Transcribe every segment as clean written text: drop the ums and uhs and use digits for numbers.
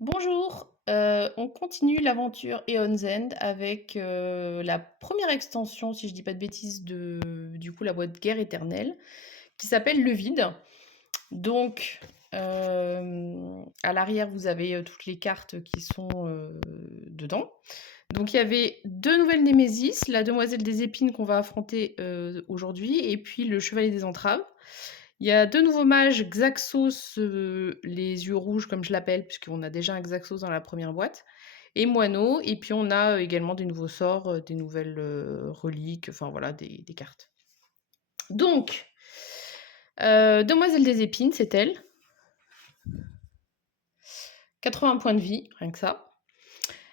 Bonjour, on continue l'aventure Aeon's End avec, la première extension, si je dis pas de bêtises, de du coup, la boîte Guerre éternelle, qui s'appelle Le Vide. Donc, à l'arrière, vous avez, toutes les cartes qui sont, dedans. Donc il y avait 2 nouvelles némésis, la demoiselle des épines qu'on va affronter, aujourd'hui et puis le chevalier des entraves. Il y a 2 nouveaux mages, Xaxos, les yeux rouges comme je l'appelle, puisqu'on a déjà un Xaxos dans la première boîte et Moineau et puis on a, également des nouveaux sorts, des nouvelles, reliques, enfin voilà des cartes. Donc, demoiselle des épines, c'est elle. 80 points de vie, rien que ça.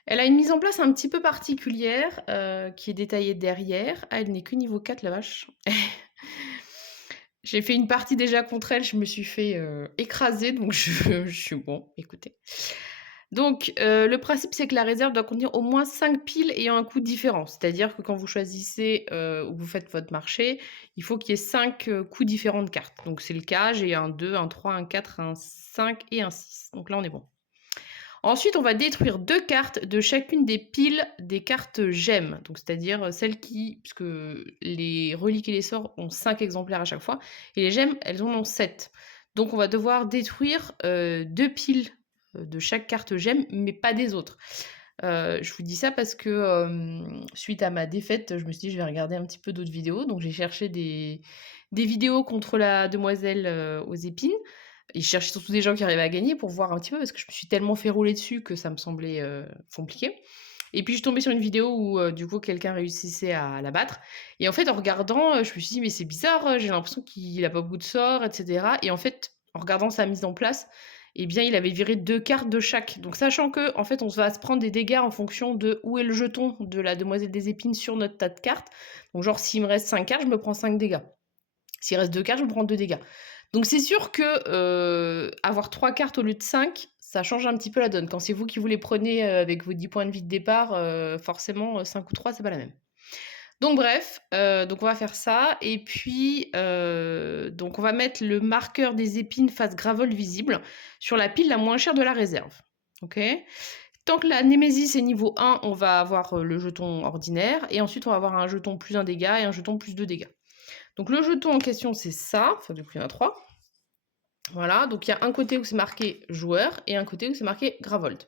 Elle a une mise en place un petit peu particulière, qui est détaillée derrière. Ah, elle n'est que niveau 4 la vache. J'ai fait une partie déjà contre elle, je me suis fait, écraser donc je suis bon, écoutez. Donc, le principe, c'est que la réserve doit contenir au moins 5 piles ayant un coût différent. C'est-à-dire que quand vous choisissez, ou vous faites votre marché, il faut qu'il y ait 5 coups différents de cartes. Donc c'est le cas, j'ai un 2, un 3, un 4, un 5 et un 6. Donc là, on est bon. Ensuite, on va détruire 2 cartes de chacune des piles des cartes gemmes. Donc c'est-à-dire, celles qui puisque les reliques et les sorts ont 5 exemplaires à chaque fois et les gemmes, elles en ont 7. Donc on va devoir détruire, 2 piles, de chaque carte gemme, mais pas des autres. Je vous dis ça parce que, suite à ma défaite, je me suis dit: «Je vais regarder un petit peu d'autres vidéos». Donc j'ai cherché des vidéos contre la demoiselle, aux épines et je cherchais surtout des gens qui arrivaient à gagner pour voir un petit peu parce que je me suis tellement fait rouler dessus que ça me semblait, compliqué et puis je suis tombée sur une vidéo où, du coup quelqu'un réussissait à la battre et en fait en regardant, je me suis dit: «Mais c'est bizarre, j'ai l'impression qu'il a pas beaucoup de sorts et cetera» et en fait, en regardant sa mise en place, eh bien il avait viré 2 cartes de chaque. Donc sachant qu'en fait on va se prendre des dégâts en fonction de où est le jeton de la demoiselle des épines sur notre tas de cartes. Donc genre s'il me reste 5 cartes, je me prends 5 dégâts. S'il reste 2 cartes, je me prends 2 dégâts. Donc c'est sûr que, avoir 3 cartes au lieu de 5, ça change un petit peu la donne. Quand c'est vous qui vous les prenez, avec vos 10 points de vie de départ, forcément, 5 ou 3, c'est pas la même. Donc bref, donc on va faire ça et puis, donc on va mettre le marqueur des épines face Gravel visible sur la pile la moins chère de la réserve. OK? Tant que la némésis est niveau 1, on va avoir, le jeton ordinaire et ensuite on va avoir un jeton plus 1 dégât et un jeton plus 2 dégâts. Donc le jeton en question, c'est ça, enfin du coup il y en a 3. Voilà, donc il y a un côté où c'est marqué joueur et un côté où c'est marqué Gravold.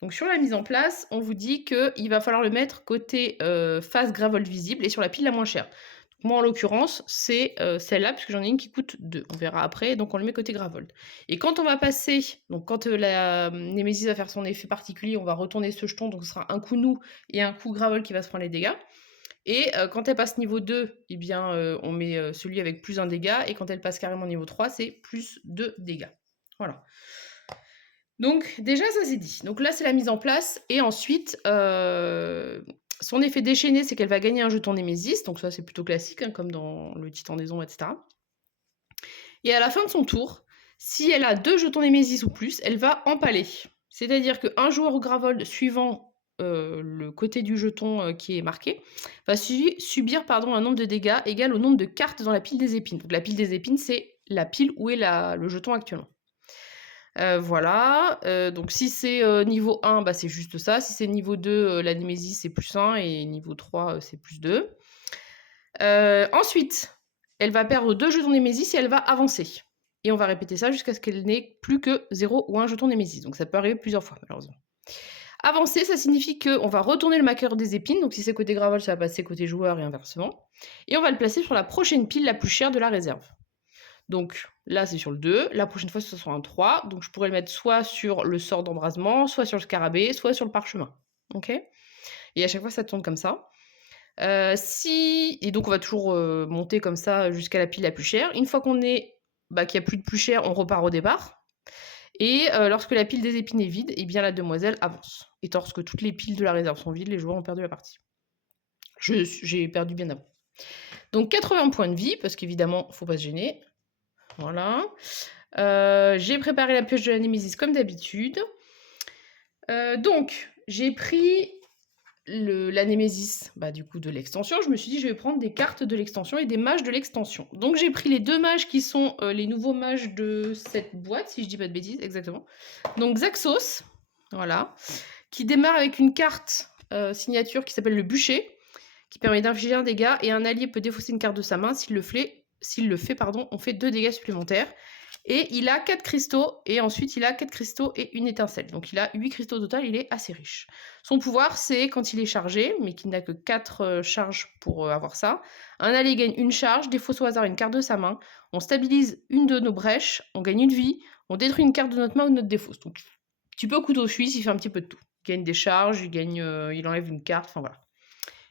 Donc sur la mise en place, on vous dit qu'il va falloir le mettre côté face Gravold visible et sur la pile la moins chère. Donc moi en l'occurrence, c'est celle-là, puisque j'en ai une qui coûte 2. On verra après, donc on le met côté Gravold. Et quand on va passer, donc quand la Némésis va faire son effet particulier, on va retourner ce jeton, donc ce sera un coup nous et un coup Gravold qui va se prendre les dégâts. Et quand elle passe niveau 2, eh bien, on met, celui avec plus 1 dégât et quand elle passe carrément niveau 3, c'est plus 2 dégâts. Voilà. Donc déjà ça c'est dit. Donc là c'est la mise en place et ensuite, son effet déchaîné, c'est qu'elle va gagner un jeton Némésis, donc ça c'est plutôt classique, hein, comme dans le Titan des Ombres et cetera. Et à la fin de son tour, si elle a 2 jetons Némésis ou plus, elle va empaler. C'est-à-dire qu'un joueur au Gravold suivant, le côté du jeton, qui est marqué, va subir pardon, un nombre de dégâts égal au nombre de cartes dans la pile des épines. Donc la pile des épines, c'est la pile où est le jeton actuellement. Voilà, donc si c'est, niveau 1, bah, c'est juste ça. Si c'est niveau 2, la Némésis, c'est plus 1 et niveau 3, c'est plus 2. Ensuite, elle va perdre 2 jetons Némésis et elle va avancer. Et on va répéter ça jusqu'à ce qu'elle n'ait plus que 0 ou 1 jeton Némésis. Donc ça peut arriver plusieurs fois, malheureusement. Avancer, ça signifie qu'on va retourner le marqueur des épines. Donc si c'est côté Gravel, ça va passer côté joueur et inversement. Et on va le placer sur la prochaine pile la plus chère de la réserve. Donc là, c'est sur le 2. La prochaine fois, ce sera un 3. Donc je pourrais le mettre soit sur le sort d'embrasement, soit sur le scarabée, soit sur le parchemin. OK? Et à chaque fois, ça tourne comme ça. Et donc on va toujours, monter comme ça jusqu'à la pile la plus chère. Une fois qu'on est qu'il y a plus de plus cher, on repart au départ et lorsque la pile des épines est vide, eh bien la demoiselle avance. Et lorsque toutes les piles de la réserve sont vides, les joueurs ont perdu la partie. J'ai perdu bien avant. Donc 80 points de vie, parce qu'évidemment, faut pas se gêner. Voilà. J'ai préparé la pioche de la Némésis comme d'habitude. Donc j'ai pris la Némésis, du coup de l'extension. Je me suis dit je vais prendre des cartes de l'extension et des mages de l'extension. Donc j'ai pris les 2 mages qui sont les nouveaux mages de cette boîte, si je dis pas de bêtises, exactement. Donc Xaxos, voilà, qui démarre avec une carte, signature qui s'appelle le bûcher, qui permet d'infliger un dégât et un allié peut défausser une carte de sa main s'il le fait pardon, on fait 2 dégâts supplémentaires et il a 4 cristaux et ensuite il a 4 cristaux et une étincelle. Donc il a 8 cristaux au total, il est assez riche. Son pouvoir, c'est quand il est chargé, mais qu'il n'a que 4, charges pour, avoir ça, un allié gagne une charge, défausse au hasard une carte de sa main, on stabilise une de nos brèches, on gagne une vie, on détruit une carte de notre main ou de notre défausse. Donc petit peu couteau suisse, il fait un petit peu de tout. Il gagne des charges, il enlève une carte, enfin voilà.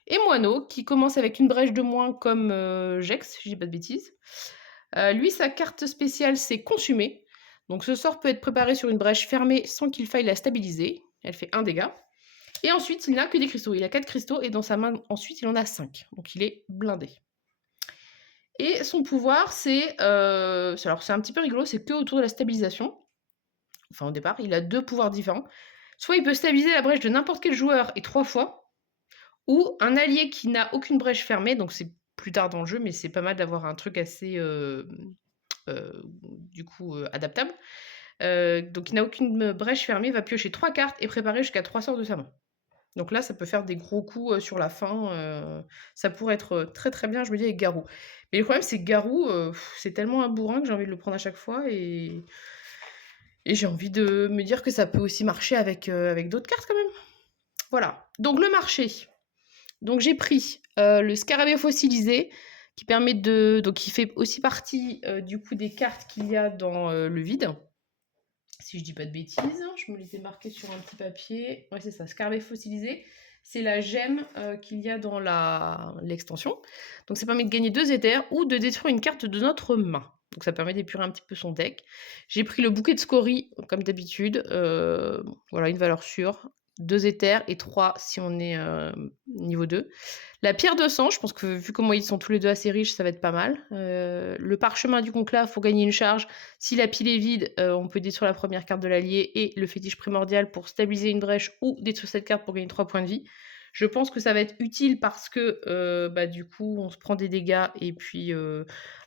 Et Moineau, qui commence avec une brèche de moins comme Jex, si je dis pas de bêtises. Lui, sa carte spéciale, c'est Consumé. Donc ce sort peut être préparé sur une brèche fermée sans qu'il faille la stabiliser. Elle fait 1 dégât. Et ensuite, il n'a que des cristaux. Il a 4 cristaux et dans sa main, ensuite, il en a 5. Donc il est blindé. Et son pouvoir, alors c'est un petit peu rigolo, c'est que autour de la stabilisation. Enfin, au départ, il a 2 pouvoirs différents. Soit il peut stabiliser la brèche de n'importe quel joueur et 3 fois, ou un allié qui n'a aucune brèche fermée, donc c'est plus tard dans le jeu, mais c'est pas mal d'avoir un truc assez, du coup, adaptable. Donc il n'a aucune brèche fermée, va piocher 3 cartes et préparer jusqu'à 3 sorts de sa main. Donc là, ça peut faire des gros coups, sur la fin, ça pourrait être, très, très bien, je me dis, avec Garou. Mais le problème, c'est que Garou, c'est tellement un bourrin que j'ai envie de le prendre à chaque fois et j'ai envie de me dire que ça peut aussi marcher avec d'autres cartes quand même. Voilà. Donc le marché. Donc j'ai pris, le scarabée fossilisé qui permet donc qui fait aussi partie, du coup des cartes qu'il y a dans, le vide. Si je dis pas de bêtises, je me l'étais marqué sur un petit papier. Ouais, c'est ça, scarabée fossilisé. C'est la gemme, qu'il y a dans l'extension. Donc ça permet de gagner 2 éthers ou de détruire une carte de notre main. Donc ça permet d'épurer un petit peu son deck. J'ai pris le bouquet de scories, comme d'habitude. Voilà, une valeur sûre. 2 éthers et 3 si on est, niveau 2. La pierre de sang, je pense que vu comment ils sont tous les 2 assez riches, ça va être pas mal. Le parchemin du conclave pour gagner une charge. Si la pile est vide, on peut détruire la première carte de l'allié et le fétiche primordial pour stabiliser une brèche ou détruire cette carte pour gagner 3 points de vie. Je pense que ça va être utile parce que, du coup, on se prend des dégâts et puis,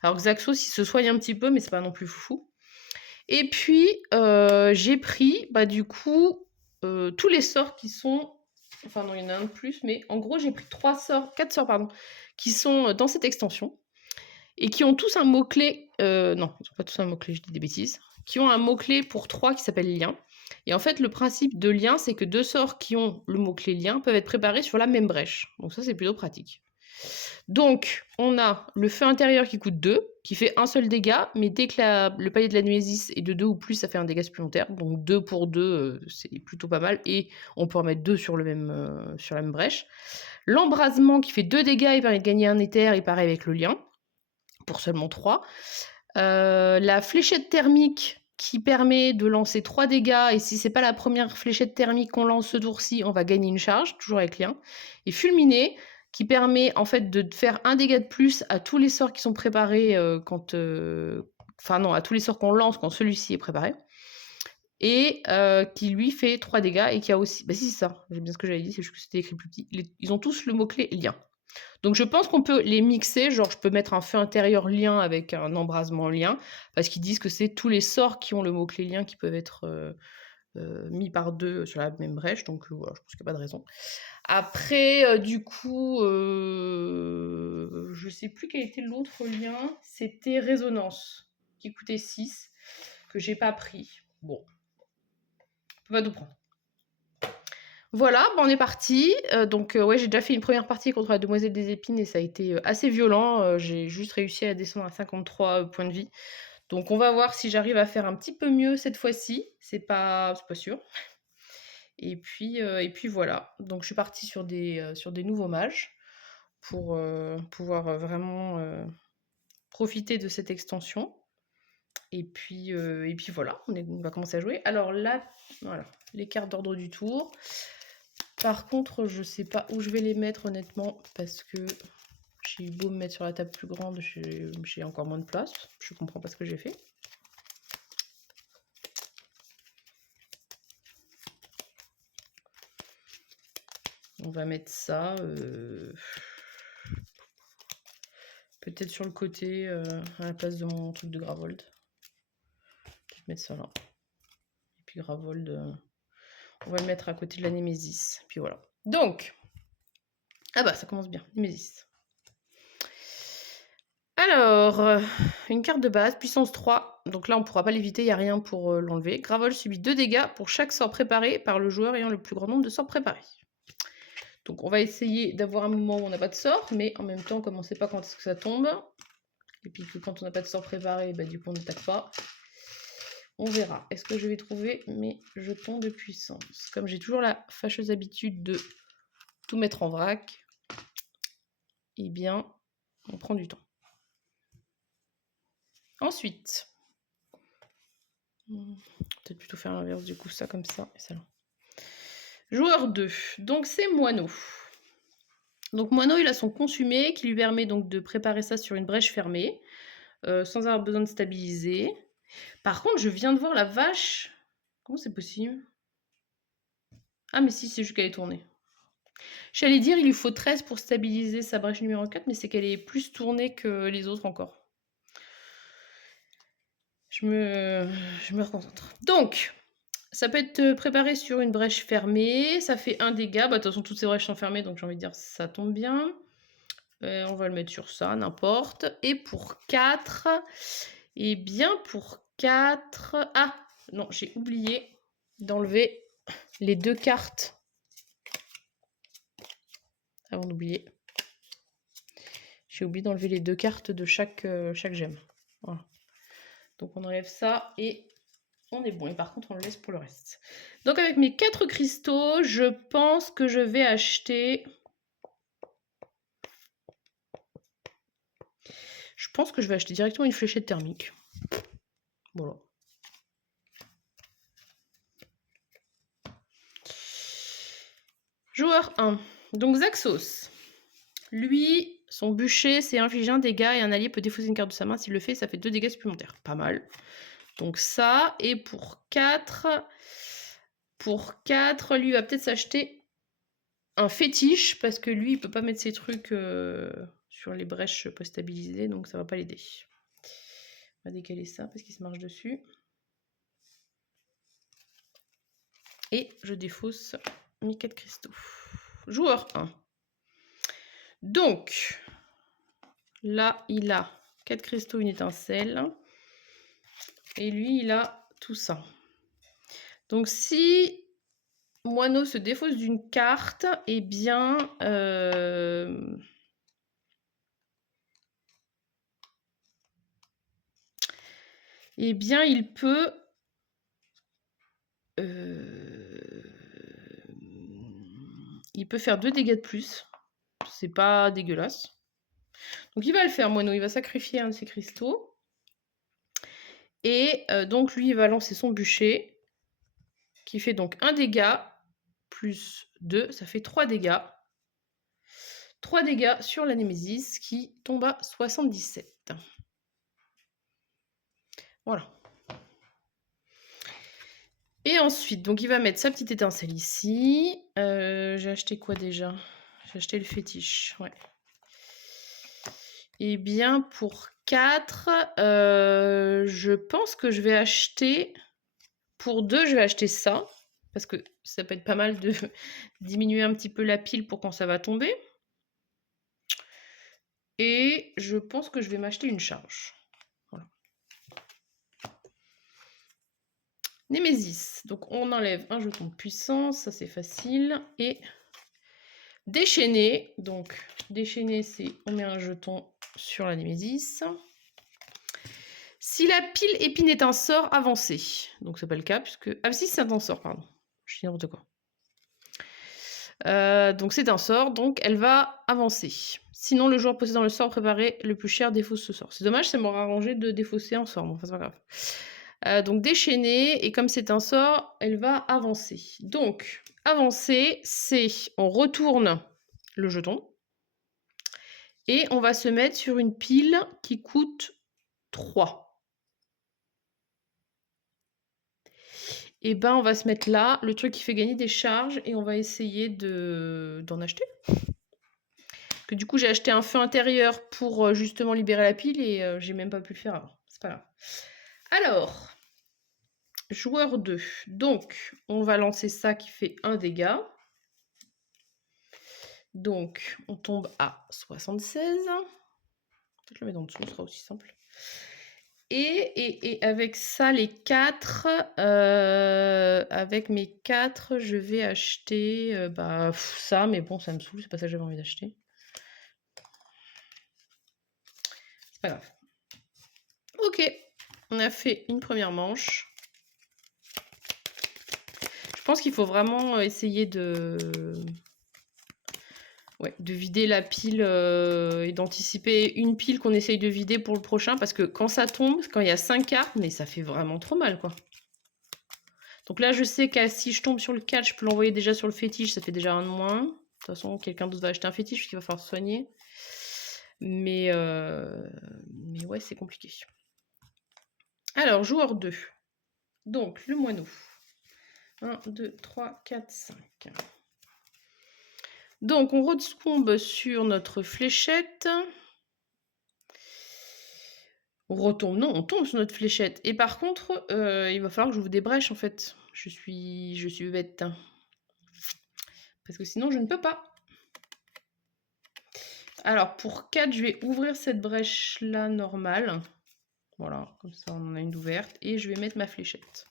alors Xaxos, il se soigne un petit peu, mais c'est pas non plus foufou. Et puis, j'ai pris, du coup, tous les sorts qui sont enfin non, il y en a un de plus, mais en gros, j'ai pris 4 sorts, pardon, qui sont dans cette extension et qui ont tous un mot-clé. Non, ils n'ont pas tous un mot-clé, je dis des bêtises. Qui ont un mot-clé pour 3 qui s'appelle lien. Et en fait, le principe de lien, c'est que 2 sorts qui ont le mot-clé lien peuvent être préparés sur la même brèche. Donc ça, c'est plutôt pratique. Donc, on a le feu intérieur qui coûte 2, qui fait un seul dégât, mais dès que le palier de la nuésis est de 2 ou plus, ça fait un dégât supplémentaire. Donc 2 pour 2, c'est plutôt pas mal. Et on peut en mettre 2 sur la même brèche. L'embrasement qui fait 2 dégâts et permet de gagner un éther, et pareil avec le lien, pour seulement 3. La fléchette thermique qui permet de lancer 3 dégâts, et si c'est pas la première fléchette thermique qu'on lance ce tour-ci, on va gagner une charge, toujours avec lien. Et fulminer, qui permet en fait de faire un dégât de plus à tous les sorts qui sont préparés enfin non, à tous les sorts qu'on lance quand celui-ci est préparé. Et qui lui fait 3 dégâts et qui a aussi... si c'est ça, j'ai bien ce que j'avais dit, c'est juste que c'était écrit plus petit. Ils ont tous le mot-clé lien. Donc je pense qu'on peut les mixer, genre je peux mettre un feu intérieur lien avec un embrasement lien, parce qu'ils disent que c'est tous les sorts qui ont le mot-clé lien qui peuvent être mis par 2 sur la même brèche, donc voilà, je pense qu'il n'y a pas de raison. Après, du coup, je sais plus quel était l'autre lien, c'était Résonance, qui coûtait 6, que j'ai pas pris. Bon, on va tout prendre. Voilà, on est parti. Ouais, j'ai déjà fait une première partie contre la demoiselle des épines et ça a été assez violent. J'ai juste réussi à descendre à 53 points de vie. Donc on va voir si j'arrive à faire un petit peu mieux cette fois-ci. C'est pas sûr. Et puis voilà. Donc je suis partie sur des nouveaux mages pour pouvoir vraiment profiter de cette extension. Et puis voilà, on va commencer à jouer. Alors là, voilà, les cartes d'ordre du tour. Par contre, je sais pas où je vais les mettre honnêtement, parce que j'ai eu beau me mettre sur la table plus grande, j'ai encore moins de place. Je comprends pas ce que j'ai fait. On va mettre ça peut-être sur le côté à la place de mon truc de Gravold. Je vais mettre ça là. Et puis Gravold, On va le mettre à côté de la Némésis. Puis voilà. Donc, ah bah ça commence bien, Némésis. Alors, une carte de base, puissance 3. Donc là, on ne pourra pas l'éviter, il n'y a rien pour l'enlever. Gravol subit 2 dégâts pour chaque sort préparé par le joueur ayant le plus grand nombre de sorts préparés. Donc on va essayer d'avoir un moment où on n'a pas de sort, mais en même temps, comme on ne sait pas quand est-ce que ça tombe, et puis que quand on n'a pas de sort préparé, bah, du coup on n'attaque pas. On verra. Est-ce que je vais trouver mes jetons de puissance? Comme j'ai toujours la fâcheuse habitude de tout mettre en vrac, eh bien, on prend du temps. Ensuite, peut-être plutôt faire l'inverse du coup, ça comme ça et ça là. Joueur 2, donc c'est Moineau. Donc Moineau, il a son consumé qui lui permet donc de préparer ça sur une brèche fermée, sans avoir besoin de stabiliser. Par contre, je viens de voir la vache. Comment c'est possible? Ah mais si, c'est juste qu'elle est tournée. J'allais dire, il lui faut 13 pour stabiliser sa brèche numéro 4, mais c'est qu'elle est plus tournée que les autres encore. Je me reconcentre. Donc, ça peut être préparé sur une brèche fermée, ça fait 1 dégât. Bah, de toute façon, toutes ces brèches sont fermées, donc j'ai envie de dire ça tombe bien. On va le mettre sur ça, n'importe. Et pour 4, eh bien pour 4... Ah, non, j'ai oublié d'enlever les 2 cartes. Avant d'oublier. J'ai oublié d'enlever les 2 cartes de chaque gemme. Voilà. Donc on enlève ça et on est bon. Et par contre, on le laisse pour le reste. Donc avec mes 4 cristaux, je pense que je vais acheter... Je pense que je vais acheter directement une fléchette thermique. Voilà. Joueur 1. Donc Zaxos. Lui, son bûcher, c'est infliger un dégât et un allié peut défausser une carte de sa main. S'il le fait, ça fait 2 dégâts supplémentaires. Pas mal. Donc ça, et pour 4, lui va peut-être s'acheter un fétiche, parce que lui, il peut pas mettre ses trucs sur les brèches pas stabilisées, donc ça va pas l'aider. On va décaler ça, parce qu'il se marche dessus. Et je défausse mes 4 cristaux. Joueur 1. Donc, là, il a 4 cristaux, une étincelle. Et lui, il a tout ça. Donc, si Moineau se défausse d'une carte, eh bien... eh bien, il peut... il peut faire 2 dégâts de plus. C'est pas dégueulasse. Donc il va le faire, Moineau. Il va sacrifier un de ses cristaux. Et donc lui, il va lancer son bûcher. Qui fait donc 1 dégât. Plus 2. Ça fait 3 dégâts. 3 dégâts sur la Némésis. Qui tombe à 77. Voilà. Et ensuite, donc il va mettre sa petite étincelle ici. J'ai acheté quoi déjà? J'ai acheté le fétiche, ouais. Eh bien, pour 4, je pense que je vais acheter... Pour 2, je vais acheter ça. Parce que ça peut être pas mal de diminuer un petit peu la pile pour quand ça va tomber. Et je pense que je vais m'acheter une charge. Voilà. Némésis. Donc on enlève un jeton de puissance, ça c'est facile. Et déchaîner. Donc déchaîner, c'est on met un jeton sur la Némésis. Si la pile épine est un sort avancé. Donc c'est pas le cas puisque... Ah si, c'est un sort, pardon. Je dis n'importe quoi. Donc c'est un sort, donc elle va avancer. Sinon, le joueur possédant le sort préparé le plus cher défausse ce sort. C'est dommage, ça m'aura arrangé de défausser un sort, mais enfin c'est pas grave. Donc déchaîner, et comme c'est un sort, elle va avancer. Donc, avancer, c'est on retourne le jeton, et on va se mettre sur une pile qui coûte 3. Et ben on va se mettre là, le truc qui fait gagner des charges, et on va essayer d'en acheter. Que du coup j'ai acheté un feu intérieur pour justement libérer la pile et j'ai même pas pu le faire avant. C'est pas grave. Alors, Joueur 2. Donc, on va lancer ça qui fait 1 dégât. Donc, on tombe à 76. Peut-être le mettre en dessous, ce sera aussi simple. Et avec ça, les 4, avec mes 4, je vais acheter ça, mais bon, ça me saoule, c'est pas ça que j'avais envie d'acheter. C'est pas grave. Ok, on a fait une première manche. Je pense qu'il faut vraiment essayer de vider la pile et d'anticiper une pile qu'on essaye de vider pour le prochain, parce que quand ça tombe, quand il y a 5 cartes, mais ça fait vraiment trop mal, quoi. Donc là, je sais que si je tombe sur le 4, je peux l'envoyer déjà sur le fétiche, ça fait déjà un de moins. De toute façon, quelqu'un d'autre va acheter un fétiche, parce qu'il va falloir se soigner. Mais ouais, c'est compliqué. Alors, joueur 2. Donc, le moineau. 1, 2, 3, 4, 5. Donc, on retombe sur notre fléchette. On retombe, non, on tombe sur notre fléchette. Et par contre, il va falloir que j'ouvre des brèches, en fait. Je suis bête. Parce que sinon, je ne peux pas. Alors, pour 4, je vais ouvrir cette brèche-là normale. Voilà, comme ça, on en a une d'ouverte. Et je vais mettre ma fléchette.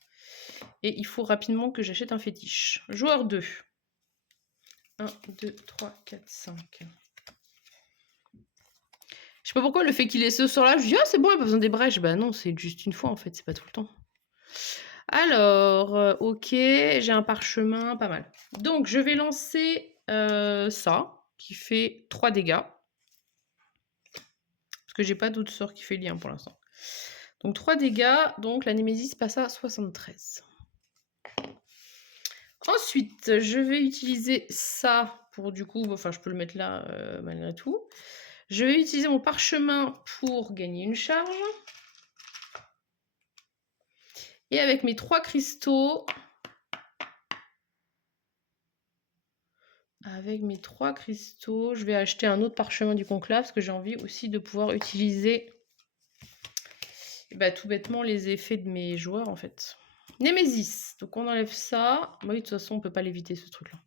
Et il faut rapidement que j'achète un fétiche. Joueur 2. 1, 2, 3, 4, 5. Je sais pas pourquoi le fait qu'il ait ce sort-là, je dis « Ah, c'est bon, il n'y a pas besoin des brèches ». Bah non, c'est juste une fois, en fait, c'est pas tout le temps. Alors, ok, j'ai un parchemin, pas mal. Donc, je vais lancer ça, qui fait 3 dégâts. Parce que j'ai pas d'autre sort qui fait lien pour l'instant. Donc, 3 dégâts, donc la Némésis passe à 73. Ensuite, je vais utiliser ça pour du coup, enfin je peux le mettre là malgré tout. Je vais utiliser mon parchemin pour gagner une charge. Et avec mes 3 cristaux, je vais acheter un autre parchemin du conclave parce que j'ai envie aussi de pouvoir utiliser tout bêtement les effets de mes joueurs en fait. Némésis, donc on enlève ça. Oui, de toute façon, on peut pas l'éviter ce truc-là.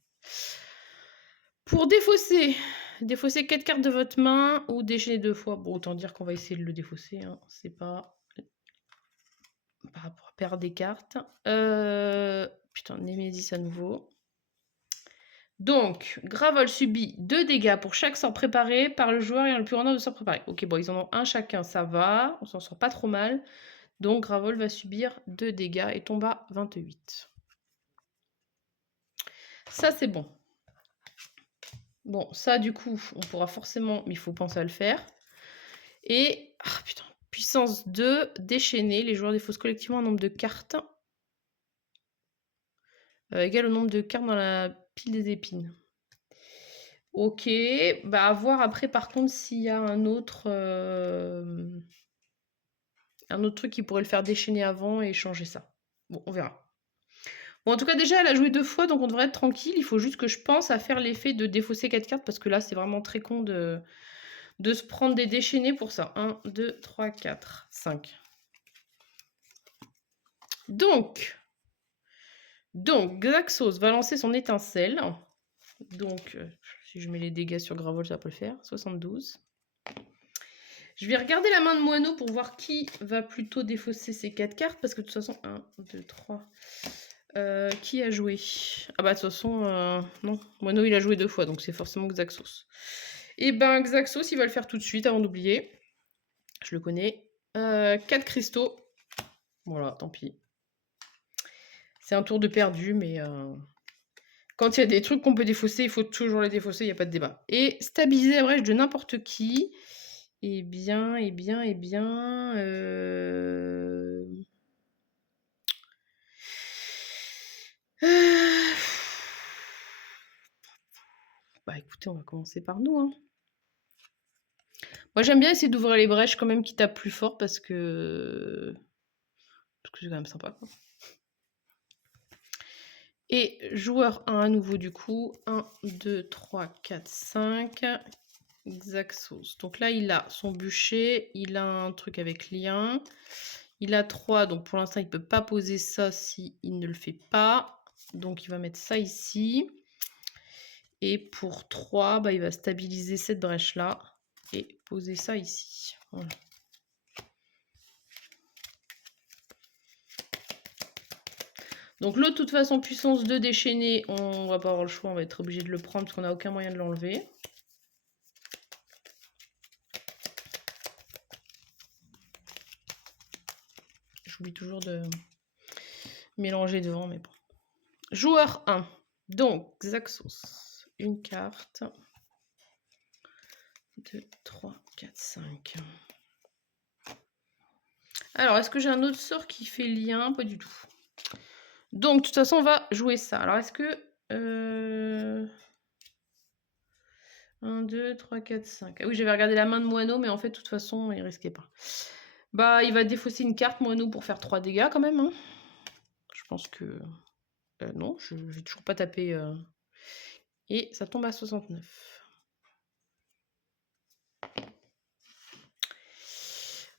Pour défausser 4 cartes de votre main ou déchaîner 2 fois. Bon, autant dire qu'on va essayer de le défausser. Hein. C'est pas par rapport à perdre des cartes. Putain, Némésis à nouveau. Donc, Gravol subit 2 dégâts pour chaque sort préparé par le joueur ayant le plus grand nombre de sorts préparés. Ok, bon, ils en ont un chacun, ça va. On s'en sort pas trop mal. Donc, Gravol va subir 2 dégâts et tombe à 28. Ça, c'est bon. Bon, ça, du coup, on pourra forcément... Mais il faut penser à le faire. Et... Ah, putain. Puissance 2, déchaîner. Les joueurs défaussent collectivement un nombre de cartes égal au nombre de cartes dans la pile des épines. Ok. Bah, à voir après, par contre, s'il y a un autre truc qui pourrait le faire déchaîner avant et changer ça. Bon, on verra. Bon, en tout cas, déjà, elle a joué 2 fois, donc on devrait être tranquille. Il faut juste que je pense à faire l'effet de défausser 4 cartes, parce que là, c'est vraiment très con de se prendre des déchaînés pour ça. 1, 2, 3, 4, 5. Donc, Xaxos va lancer son étincelle. Donc, si je mets les dégâts sur Gravol, ça peut le faire. 72. Je vais regarder la main de Moineau pour voir qui va plutôt défausser ces 4 cartes, parce que de toute façon, 1, 2, 3... qui a joué? Ah bah de toute façon, non. Moineau, il a joué 2 fois, donc c'est forcément Xaxos. Et ben Xaxos, il va le faire tout de suite, avant d'oublier. Je le connais. 4 cristaux. Voilà, tant pis. C'est un tour de perdu, mais quand il y a des trucs qu'on peut défausser, il faut toujours les défausser, il n'y a pas de débat. Et stabiliser la brèche de n'importe qui. Eh bien... Bah écoutez, on va commencer par nous. Hein. Moi j'aime bien essayer d'ouvrir les brèches quand même qui tapent plus fort parce que c'est quand même sympa. Quoi. Et joueur 1 à nouveau du coup. 1, 2, 3, 4, 5. Xaxos. Donc là il a son bûcher, il a un truc avec lien. Il a 3, donc pour l'instant, il ne peut pas poser ça s'il ne le fait pas. Donc, il va mettre ça ici. Et pour 3, bah, il va stabiliser cette brèche-là et poser ça ici. Voilà. Donc l'autre, de toute façon, puissance 2 déchaînée, on va pas avoir le choix, on va être obligé de le prendre parce qu'on n'a aucun moyen de l'enlever. J'oublie toujours de mélanger devant, mais bon. Joueur 1. Donc, Xaxos. Une carte. 2, 3, 4, 5. Alors, est-ce que j'ai un autre sort qui fait lien? Pas du tout. Donc, de toute façon, on va jouer ça. Alors, est-ce que... 1, 2, 3, 4, 5. Ah oui, j'avais regardé la main de Moineau, mais en fait, de toute façon, il risquait pas. Bah, il va défausser une carte, Moineau, pour faire 3 dégâts, quand même. Hein. Je pense que... non, je vais toujours pas taper... Et ça tombe à 69.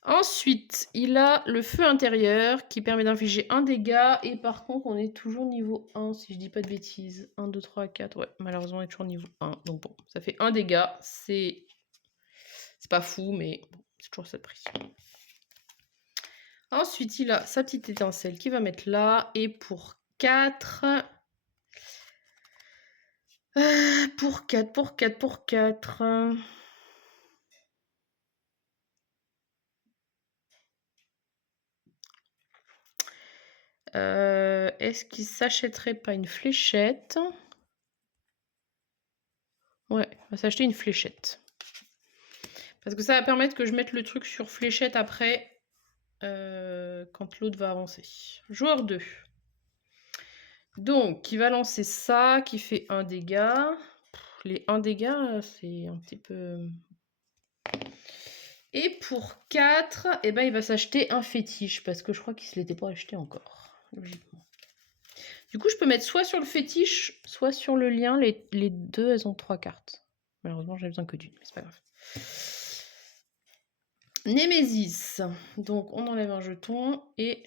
Ensuite, il a le feu intérieur qui permet d'infliger un dégât. Et par contre, on est toujours niveau 1, si je dis pas de bêtises. 1, 2, 3, 4. Ouais, malheureusement, on est toujours niveau 1. Donc bon, ça fait un dégât. C'est pas fou, mais bon, c'est toujours ça de prix. Ensuite, il a sa petite étincelle qui va mettre là. Et pour 4... pour 4... Est-ce qu'il s'achèterait pas une fléchette? Ouais, on va s'acheter une fléchette. Parce que ça va permettre que je mette le truc sur fléchette après, quand l'autre va avancer. Joueur 2. Donc, qui va lancer ça, qui fait un dégât. Les 1 dégât, c'est un petit peu... Et pour 4, eh ben, il va s'acheter un fétiche, parce que je crois qu'il ne se l'était pas acheté encore, logiquement. Du coup, je peux mettre soit sur le fétiche, soit sur le lien. Les deux, elles ont 3 cartes. Malheureusement, j'en ai besoin que d'une, mais c'est pas grave. Némésis. Donc, on enlève un jeton et...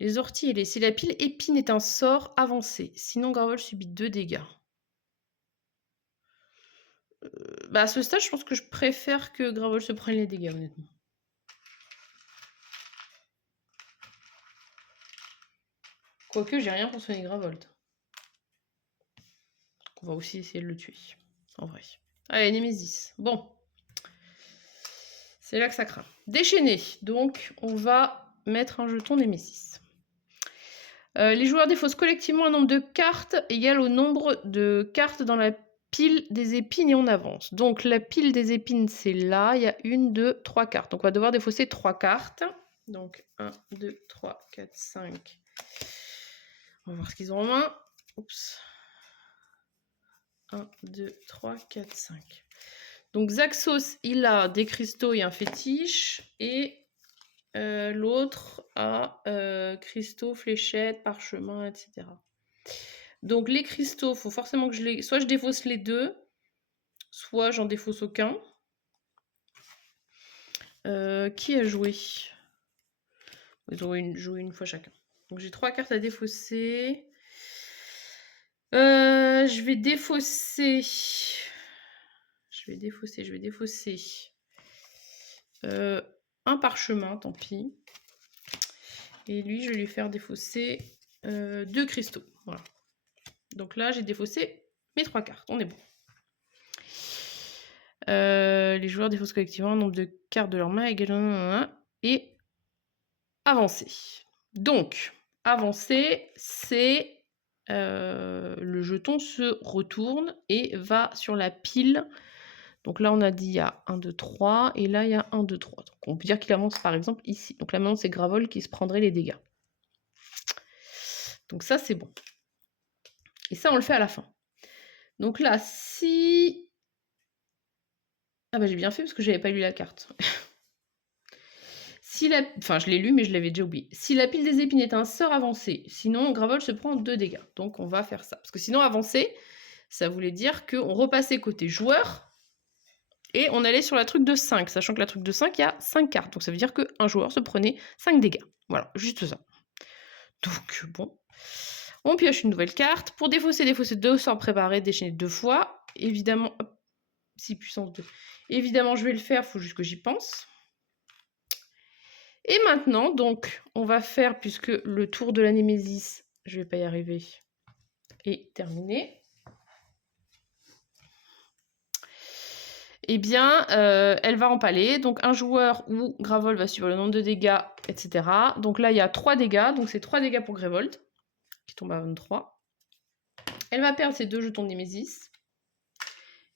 Les orties et les... Si la pile épine est un sort avancé, sinon Gravol subit 2 dégâts. Bah, à ce stade, je pense que je préfère que Gravol se prenne les dégâts, honnêtement. Quoique, j'ai rien pour soigner Gravold. On va aussi essayer de le tuer, en vrai. Allez, Némésis. Bon. C'est là que ça craint. Déchaîné. Donc, on va mettre un jeton Némésis. Les joueurs défaussent collectivement un nombre de cartes égal au nombre de cartes dans la pile des épines et on avance. Donc, la pile des épines, c'est là. Il y a 1, 2, 3 cartes. Donc, on va devoir défausser 3 cartes. Donc, 1, 2, 3, 4, 5. On va voir ce qu'ils ont en main. Oups. 1, 2, 3, 4, 5. Donc, Xaxos, il a des cristaux et un fétiche. Et l'autre a cristaux, fléchettes, parchemin, etc. Donc, les cristaux, il faut forcément que je les... Soit je défausse les deux, soit j'en défausse aucun. Qui a joué? Ils ont joué une fois chacun. Donc, j'ai 3 cartes à défausser. Je vais défausser... Je vais défausser un parchemin, tant pis. Et lui, je vais lui faire défausser 2 cristaux. Voilà. Donc là, j'ai défaussé mes 3 cartes. On est bon. Les joueurs défaussent collectivement un nombre de cartes de leur main également. Et avancer. Donc, avancer, c'est... le jeton se retourne et va sur la pile. Donc là, on a dit il y a 1, 2, 3. Et là, il y a 1, 2, 3. Donc on peut dire qu'il avance par exemple ici. Donc là, maintenant, c'est Gravol qui se prendrait les dégâts. Donc ça, c'est bon. Et ça, on le fait à la fin. Donc là, si... Ah bah j'ai bien fait parce que j'avais pas lu la carte. Si la... Enfin, je l'ai lu, mais je l'avais déjà oublié. Si la pile des épines est un sort avancé, sinon Gravol se prend 2 dégâts. Donc on va faire ça. Parce que sinon, avancer, ça voulait dire qu'on repassait côté joueur. Et on allait sur la truc de 5, sachant que la truc de 5, il y a 5 cartes. Donc ça veut dire qu'un joueur se prenait 5 dégâts. Voilà, juste ça. Donc bon. On pioche une nouvelle carte. Pour défausser 2 sorts préparés, déchaîner 2 fois. Évidemment, hop, 6 puissance 2. Évidemment, je vais le faire, il faut juste que j'y pense. Et maintenant, donc, on va faire, puisque le tour de la Némésis, je ne vais pas y arriver, est terminé. Eh bien, elle va empaler. Donc, un joueur ou Gravol va suivre le nombre de dégâts, etc. Donc là, il y a 3 dégâts. Donc, c'est 3 dégâts pour Grévold, qui tombe à 23. Elle va perdre ses 2 jetons de Némésis.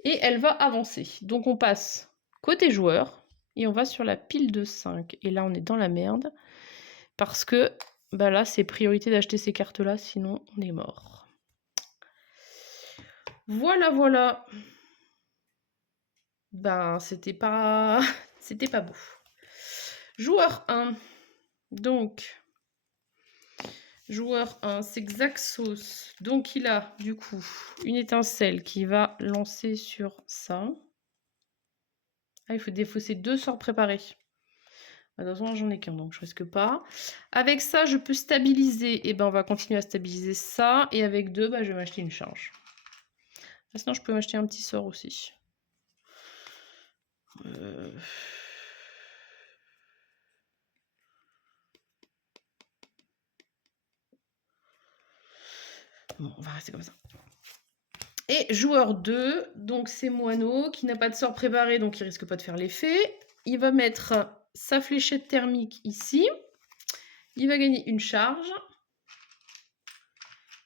Et elle va avancer. Donc, on passe côté joueur. Et on va sur la pile de 5. Et là, on est dans la merde. Parce que bah là, c'est priorité d'acheter ces cartes-là. Sinon, on est mort. Voilà, voilà. Ben, c'était pas... c'était pas beau. Joueur 1. Donc, joueur 1, c'est Xaxos. Donc, il a, du coup, une étincelle qui va lancer sur ça. Ah, il faut défausser 2 sorts préparés. De toute façon, j'en ai qu'un, donc je risque pas. Avec ça, je peux stabiliser. Et ben, on va continuer à stabiliser ça. Et avec 2, bah, je vais m'acheter une charge. Sinon, je peux m'acheter un petit sort aussi. Bon, on va rester comme ça. Et joueur 2, donc c'est Moineau, qui n'a pas de sort préparé, donc il risque pas de faire l'effet. Il va mettre sa fléchette thermique ici. Il va gagner une charge.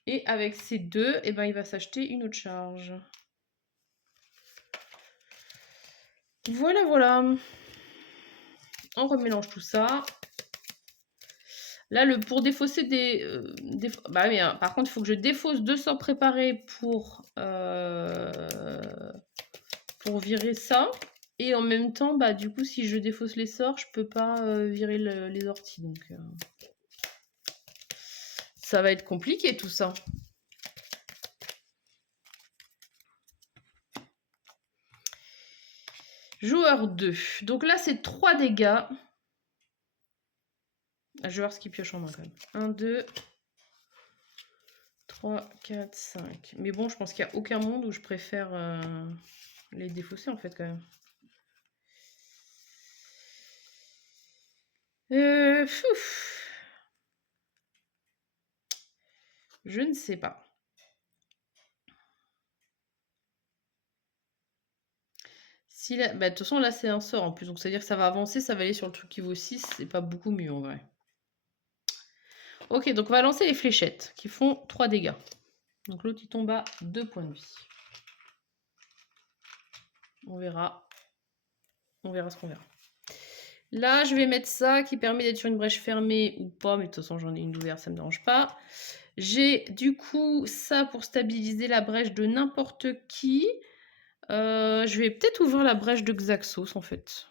Et avec ces 2, eh ben, il va s'acheter une autre charge. Voilà, voilà. On remélange tout ça. Là, pour défausser bah oui, hein, par contre, il faut que je défausse 2 sorts préparés pour virer ça. Et en même temps, bah du coup, si je défausse les sorts, je peux pas virer les orties. Donc, ça va être compliqué tout ça. Joueur 2. Donc là, c'est 3 dégâts. Joueur ce qui pioche en main quand même. 1, 2, 3, 4, 5. Mais bon, je pense qu'il n'y a aucun monde où je préfère les défausser en fait quand même. Je ne sais pas. Si bah, de toute façon, là, c'est un sort en plus. Donc, c'est-à-dire que ça va avancer, ça va aller sur le truc qui vaut 6. C'est pas beaucoup mieux en vrai. Ok, donc on va lancer les fléchettes qui font 3 dégâts. Donc, l'autre, il tombe à 2 points de vie. On verra. On verra ce qu'on verra. Là, je vais mettre ça qui permet d'être sur une brèche fermée ou pas. Mais de toute façon, j'en ai une ouverte, ça ne me dérange pas. J'ai du coup ça pour stabiliser la brèche de n'importe qui. Je vais peut-être ouvrir la brèche de Xaxos en fait.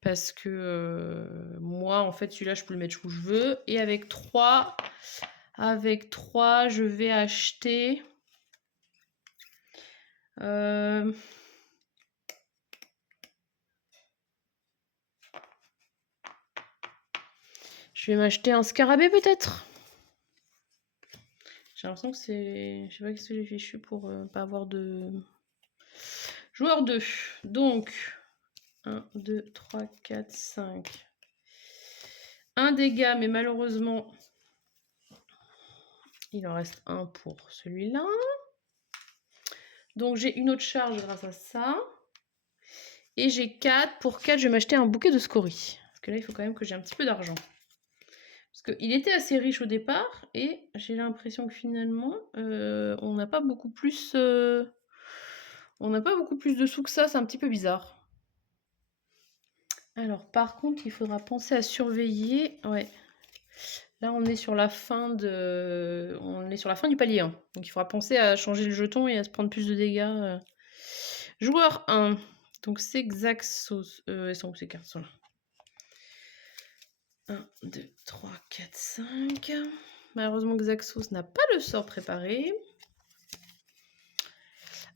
Parce que moi, en fait, celui-là, je peux le mettre où je veux. Et avec 3, je vais acheter... Je vais m'acheter un scarabée peut-être. J'ai l'impression que c'est... Je sais pas qu'est-ce que j'ai fichu pour pas avoir de... Joueur 2. Donc, 1, 2, 3, 4, 5. Un dégât, mais malheureusement, il en reste un pour celui-là. Donc, j'ai une autre charge grâce à ça. Et j'ai 4. Pour 4, je vais m'acheter un bouquet de scories. Parce que là, il faut quand même que j'ai un petit peu d'argent. Parce qu'il était assez riche au départ. Et j'ai l'impression que finalement, on n'a pas beaucoup plus... on n'a pas beaucoup plus de sous que ça. C'est un petit peu bizarre. Alors, par contre, il faudra penser à surveiller... Ouais. Là, on est sur la fin de... On est sur la fin du palier 1. Donc, il faudra penser à changer le jeton et à se prendre plus de dégâts. Joueur 1. Donc, c'est Xaxos. Elles sont où ces cartes sont là. 1, 2, 3, 4, 5. Malheureusement, Xaxos n'a pas le sort préparé.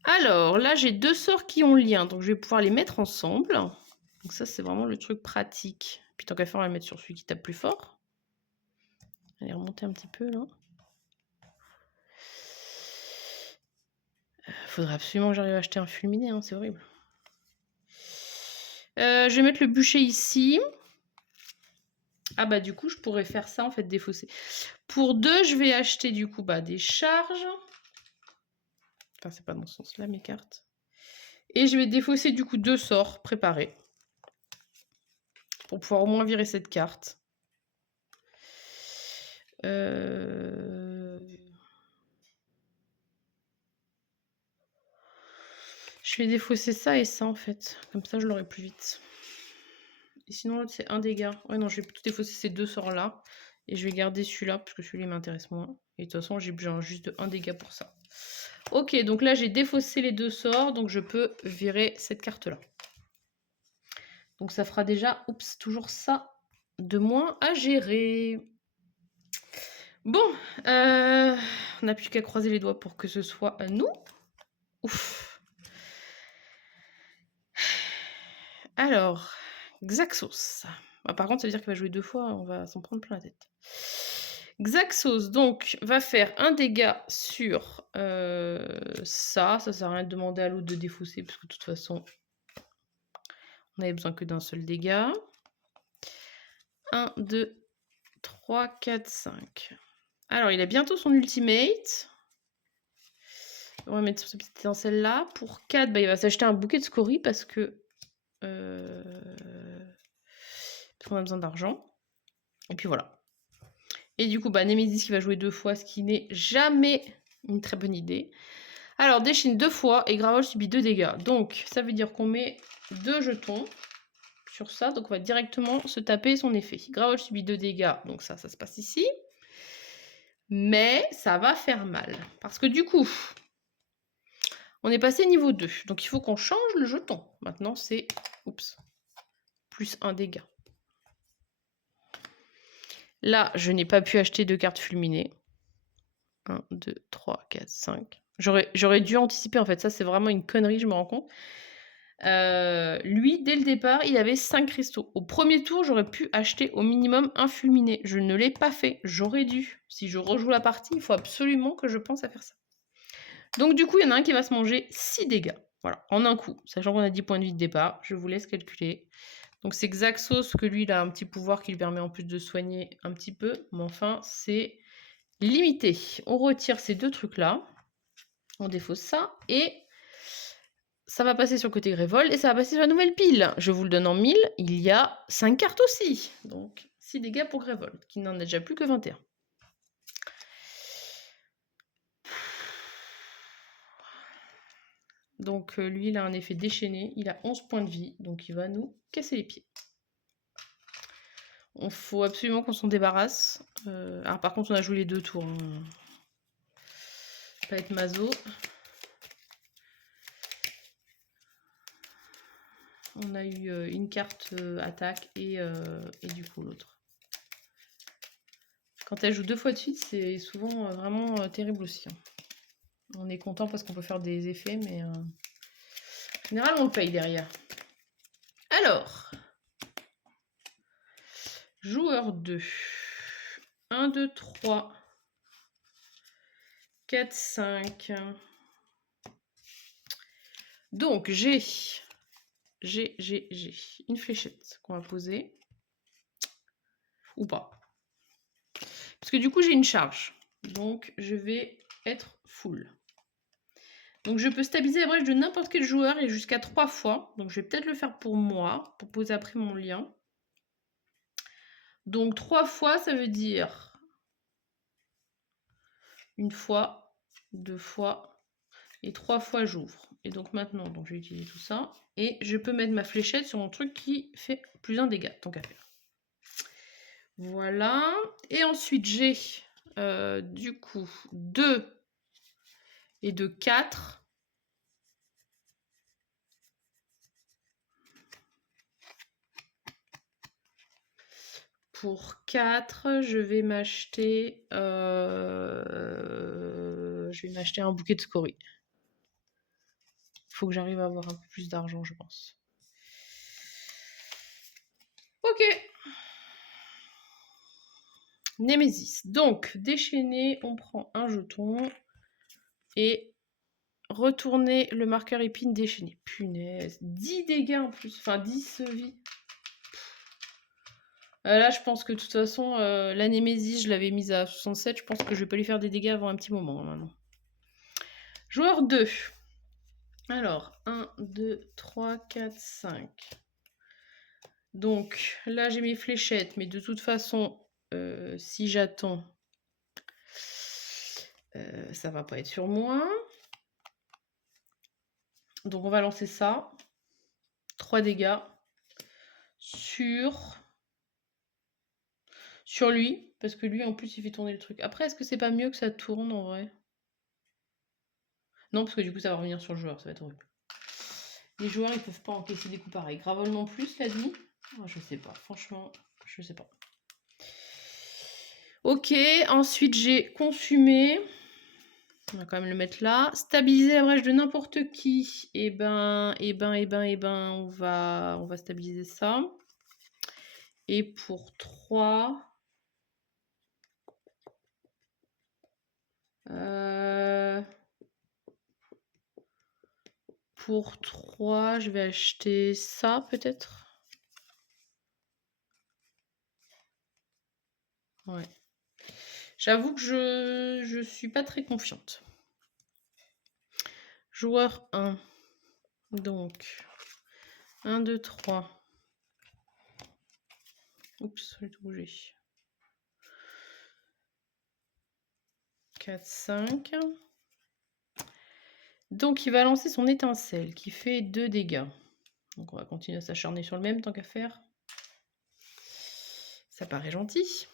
Alors là, j'ai 2 sorts qui ont lien, donc je vais pouvoir les mettre ensemble. Donc ça, c'est vraiment le truc pratique. Puis tant qu'à faire, on va le mettre sur celui qui tape plus fort. Allez, remonter un petit peu là. Faudrait absolument que j'arrive à acheter un fulminé, hein, c'est horrible. Je vais mettre le bûcher ici. Ah bah du coup, je pourrais faire ça en fait, défausser. Pour 2, je vais acheter du coup des charges. Enfin, c'est pas dans ce sens-là mes cartes. Et je vais défausser du coup 2 sorts préparés. Pour pouvoir au moins virer cette carte. Je vais défausser ça et ça en fait. Comme ça, je l'aurai plus vite. Et sinon, l'autre, c'est un dégât. Ouais, non, je vais tout défausser ces 2 sorts-là. Et je vais garder celui-là, parce que celui-là m'intéresse moins. Et de toute façon, j'ai besoin juste de 1 dégât pour ça. Ok, donc là, j'ai défaussé les 2 sorts. Donc, je peux virer cette carte-là. Donc, ça fera déjà, oups, toujours ça de moins à gérer. Bon, on n'a plus qu'à croiser les doigts pour que ce soit à nous. Ouf. Alors, Xaxos. Par contre, ça veut dire qu'il va jouer 2 fois, on va s'en prendre plein la tête. Xaxos, donc, va faire un dégât sur ça. Ça sert à rien de demander à l'autre de défausser, parce que de toute façon, on n'avait besoin que d'un seul dégât. 1, 2, 3, 4, 5. Alors, il a bientôt son ultimate. On va mettre cette petite étincelle là. Pour 4, il va s'acheter un bouquet de scories parce que... parce qu'on a besoin d'argent. Et puis voilà. Et du coup, Némésis qui va jouer 2 fois, ce qui n'est jamais une très bonne idée. Alors, déchaîne 2 fois et Gravol subit 2 dégâts. Donc, ça veut dire qu'on met 2 jetons sur ça. Donc, on va directement se taper son effet. Gravol subit 2 dégâts. Donc ça se passe ici. Mais ça va faire mal. Parce que du coup, on est passé niveau 2. Donc, il faut qu'on change le jeton. Maintenant, c'est... Oups. Plus 1 dégât. Là, je n'ai pas pu acheter de cartes fulminées. 1, 2, 3, 4, 5. J'aurais dû anticiper, en fait. Ça, c'est vraiment une connerie, je me rends compte. Lui, dès le départ, il avait 5 cristaux. Au premier tour, j'aurais pu acheter au minimum un fulminé. Je ne l'ai pas fait. J'aurais dû. Si je rejoue la partie, il faut absolument que je pense à faire ça. Donc, du coup, il y en a un qui va se manger 6 dégâts. Voilà, en un coup. Sachant qu'on a 10 points de vie de départ. Je vous laisse calculer. Donc, c'est Xaxos que lui, il a un petit pouvoir qui lui permet en plus de soigner un petit peu. Mais enfin, c'est limité. On retire ces 2 trucs-là. On défausse ça. Et ça va passer sur le côté Grévol et ça va passer sur la nouvelle pile. Je vous le donne en 1000. Il y a 5 cartes aussi. Donc 6 dégâts pour Grévol, qui n'en a déjà plus que 21. Donc lui, il a un effet déchaîné. Il a 11 points de vie. Donc il va nous casser les pieds. Il faut absolument qu'on s'en débarrasse. Alors par contre, on a joué les 2 tours. Hein. Pas être maso. On a eu une carte attaque et du coup l'autre. Quand elle joue 2 fois de suite, c'est souvent vraiment terrible aussi. Hein. On est content parce qu'on peut faire des effets, mais en général, on le paye derrière. Alors, joueur 2. 1, 2, 3, 4, 5. Donc, j'ai une fléchette qu'on va poser. Ou pas. Parce que du coup, j'ai une charge. Donc, je vais être full. Donc, je peux stabiliser la brèche de n'importe quel joueur et jusqu'à 3 fois. Donc, je vais peut-être le faire pour moi, pour poser après mon lien. Donc, 3 fois, ça veut dire une fois, 2 fois et 3 fois j'ouvre. Et donc maintenant, je vais utiliser tout ça. Et je peux mettre ma fléchette sur mon truc qui fait plus un dégât, tant qu'à faire. Voilà. Et ensuite, j'ai du coup 2 et 2, 4. Pour 4, je vais m'acheter un bouquet de scories. faut que j'arrive à avoir un peu plus d'argent, je pense. Ok. Némésis. Donc, déchaîner, on prend un jeton et retourner le marqueur épine déchaîné. Punaise. 10 dégâts en plus. Enfin, 10 vies. Là, je pense que de toute façon, la Némésis, je l'avais mise à 67. Je pense que je vais pas lui faire des dégâts avant un petit moment maintenant. Joueur 2. Alors, 1, 2, 3, 4, 5. Donc, là, j'ai mes fléchettes. Mais de toute façon, si j'attends, ça va pas être sur moi. Donc, on va lancer ça. 3 dégâts. Sur lui. Parce que lui, en plus, il fait tourner le truc. Après, est-ce que c'est pas mieux que ça tourne, en vrai? Non, parce que du coup, ça va revenir sur le joueur. Ça va être horrible. Les joueurs, ils peuvent pas encaisser des coups pareils. Gravol non plus, l'a dit? Oh, je sais pas. Franchement, je sais pas. Ok, ensuite j'ai consumé. On va quand même le mettre là. Stabiliser la brèche de n'importe qui. On va stabiliser ça. Et pour 3... Pour 3, je vais acheter ça peut-être. Ouais. J'avoue que je suis pas très confiante. Joueur 1. Donc, 1, 2, 3. Oups, j'ai tout bougé. 4, 5. Donc, il va lancer son étincelle qui fait 2 dégâts. Donc, on va continuer à s'acharner sur le même tant qu'à faire. Ça paraît gentil.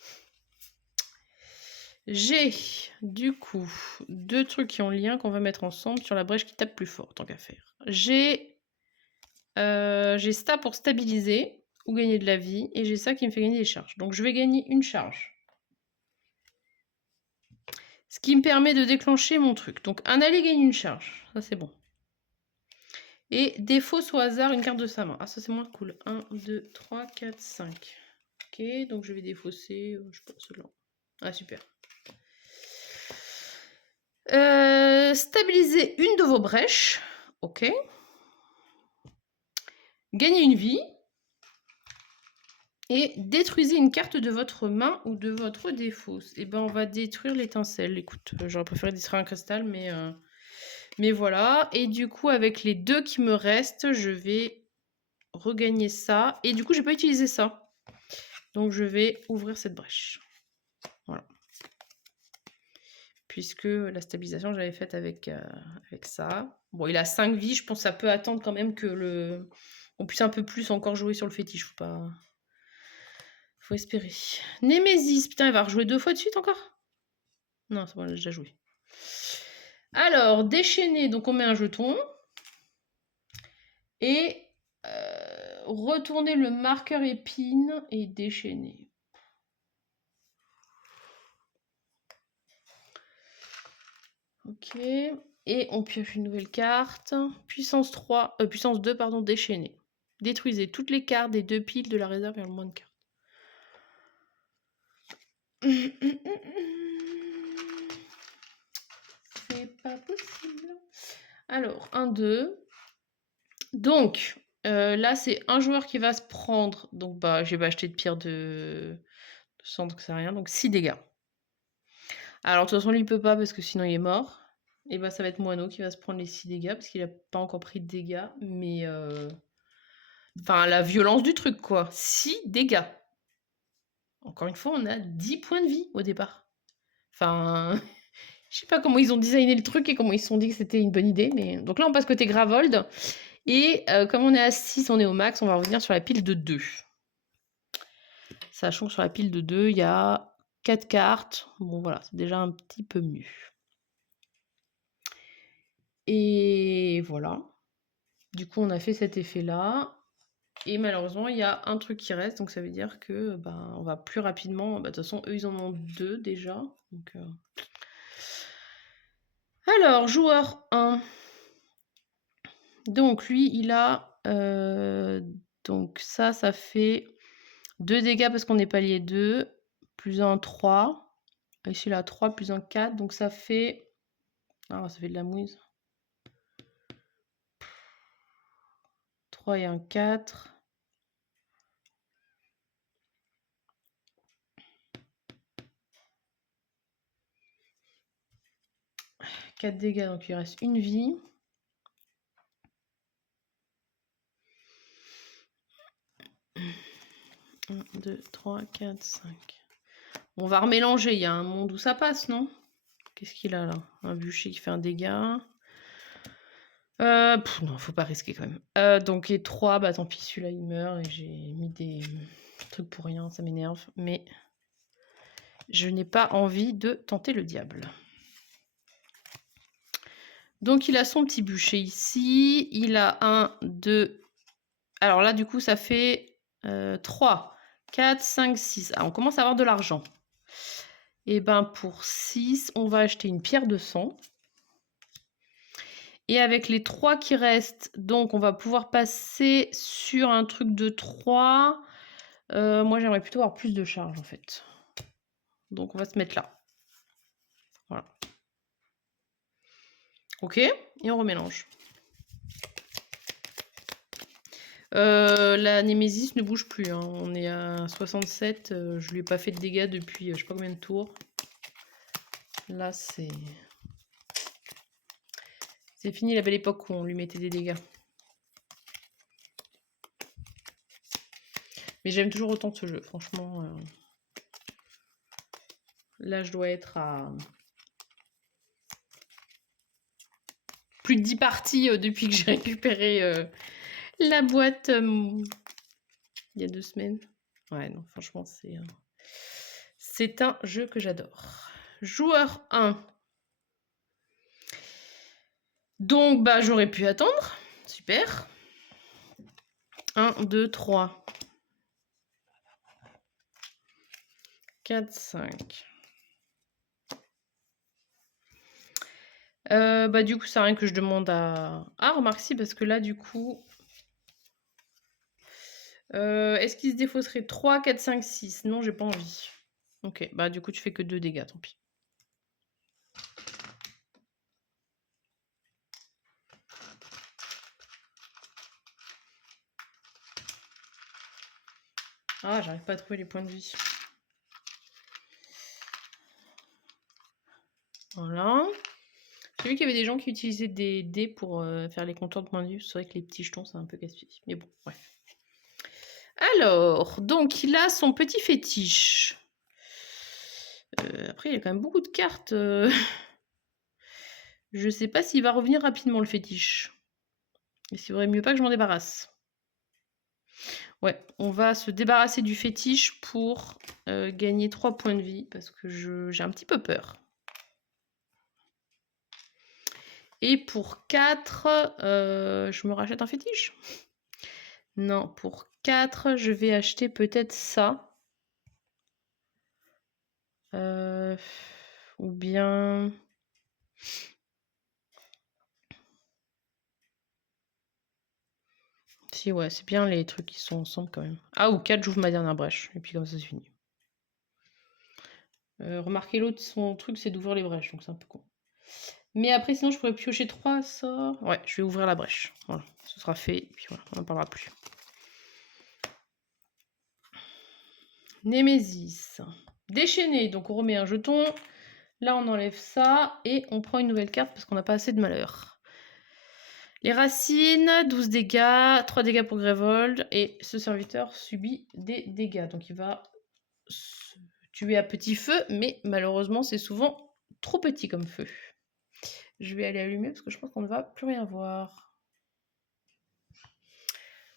J'ai, du coup, 2 trucs qui ont lien qu'on va mettre ensemble sur la brèche qui tape plus fort tant qu'à faire. J'ai ça pour stabiliser ou gagner de la vie. Et j'ai ça qui me fait gagner des charges. Donc, je vais gagner une charge. Ce qui me permet de déclencher mon truc. Donc, un allié gagne une charge. Ça, c'est bon. Et défausse au hasard une carte de sa main. Ah, ça, c'est moins cool. 1, 2, 3, 4, 5. Ok, donc je vais défausser, je sais pas, celui-là. Ah, super. Stabilisez une de vos brèches. Ok. Gagnez une vie. Et détruisez une carte de votre main ou de votre défausse. Et ben, on va détruire l'étincelle. Écoute, j'aurais préféré détruire un cristal, mais voilà. Et du coup, avec les 2 qui me restent, je vais regagner ça. Et du coup, j'ai pas utilisé ça. Donc, je vais ouvrir cette brèche. Voilà. Puisque la stabilisation, j'avais faite avec ça. Bon, il a 5 vies. Je pense que ça peut attendre quand même que on puisse un peu plus encore jouer sur le fétiche. Faut espérer. Némésis. Putain, il va rejouer 2 fois de suite encore? Non, c'est bon, il a déjà joué. Alors, déchaîner. Donc, on met un jeton. Et retourner le marqueur épine et déchaîner. Ok. Et on pioche une nouvelle carte. Puissance 2, pardon, déchaîner. Détruisez toutes les cartes des 2 piles de la réserve et le moins de cartes. C'est pas possible. Alors, 1, 2. Donc, là, c'est un joueur qui va se prendre. Donc, bah, j'ai pas acheté de pierre de centre, c'est rien. Donc, 6 dégâts. Alors, de toute façon, lui, il peut pas parce que sinon, il est mort. Et bah, ça va être Moineau qui va se prendre les 6 dégâts parce qu'il a pas encore pris de dégâts. Mais, enfin, la violence du truc, quoi. 6 dégâts. Encore une fois, on a 10 points de vie au départ. Enfin, je sais pas comment ils ont designé le truc et comment ils se sont dit que c'était une bonne idée. Mais donc là, on passe côté Gravold. Et comme on est à 6, on est au max, on va revenir sur la pile de 2. Sachant que sur la pile de 2, il y a 4 cartes. Bon, voilà, c'est déjà un petit peu mieux. Et voilà. Du coup, on a fait cet effet-là. Et malheureusement, il y a un truc qui reste. Donc, ça veut dire que on va plus rapidement. De toute façon, eux, ils en ont 2 déjà. Donc, alors, joueur 1. Donc lui, il a, donc ça fait 2 dégâts parce qu'on est palier 2, plus 1, 3. Ici, il a 3 plus 1, 4. Donc ça fait... Ah, ça fait de la mouise. 3 et 1, 4. 4 dégâts, donc il reste une vie. Un, 2, 3, 4, 5. On va remélanger. Il y a un monde où ça passe, non? Qu'est-ce qu'il a là? Un bûcher qui fait un dégât. Non, faut pas risquer quand même. Donc, et 3, bah tant pis, celui-là il meurt et j'ai mis des trucs pour rien, ça m'énerve. Mais je n'ai pas envie de tenter le diable. Donc, il a son petit bûcher ici. Il a 1, 2. Alors là, du coup, ça fait 3, 4, 5, 6. Ah, on commence à avoir de l'argent. Et ben pour 6, on va acheter une pierre de sang. Et avec les 3 qui restent, donc on va pouvoir passer sur un truc de 3. Moi, j'aimerais plutôt avoir plus de charge, en fait. Donc, on va se mettre là. Voilà. OK, et on remélange. La Némésis ne bouge plus, hein. On est à 67. Je lui ai pas fait de dégâts depuis je sais pas combien de tours. Là, c'est fini la belle époque où on lui mettait des dégâts. Mais j'aime toujours autant ce jeu, franchement. Là, je dois être à plus de 10 parties depuis que j'ai récupéré la boîte il y a 2 semaines. Ouais, non, franchement, c'est un jeu que j'adore. Joueur 1. Donc, bah, j'aurais pu attendre. Super. 1, 2, 3. 4, 5. Bah, du coup, ça sert à rien que je demande à... Ah, remarque si, parce que là, du coup... est-ce qu'il se défausserait 3, 4, 5, 6? Non, j'ai pas envie. Ok, bah du coup, tu fais que 2 dégâts, tant pis. Ah, j'arrive pas à trouver les points de vie. Voilà. J'ai vu qu'il y avait des gens qui utilisaient des dés pour faire les compteurs de points de vie. C'est vrai que les petits jetons, c'est un peu casse-pied. Mais bon, bref. Alors, donc, il a son petit fétiche. Après, il y a quand même beaucoup de cartes. Je sais pas s'il va revenir rapidement, le fétiche. Et c'est vrai mieux pas que je m'en débarrasse. Ouais, on va se débarrasser du fétiche pour gagner 3 points de vie, parce que j'ai un petit peu peur. Et pour 4, je me rachète un fétiche? Non, pour 4, je vais acheter peut-être ça. Ou bien... Si, ouais, c'est bien les trucs qui sont ensemble quand même. Ah, ou 4, j'ouvre ma dernière brèche. Et puis comme ça, c'est fini. Remarquez, l'autre, son truc, c'est d'ouvrir les brèches, donc c'est un peu con. Mais après, sinon, je pourrais piocher 3 sorts. Ouais, je vais ouvrir la brèche. Voilà, ce sera fait. Et puis voilà, on n'en parlera plus. Némésis. Déchaîné, donc on remet un jeton. Là, on enlève ça et on prend une nouvelle carte parce qu'on n'a pas assez de malheur. Les racines, 12 dégâts, 3 dégâts pour Grévold. Et ce serviteur subit des dégâts. Donc il va se tuer à petit feu, mais malheureusement, c'est souvent trop petit comme feu. Je vais aller allumer parce que je pense qu'on ne va plus rien voir.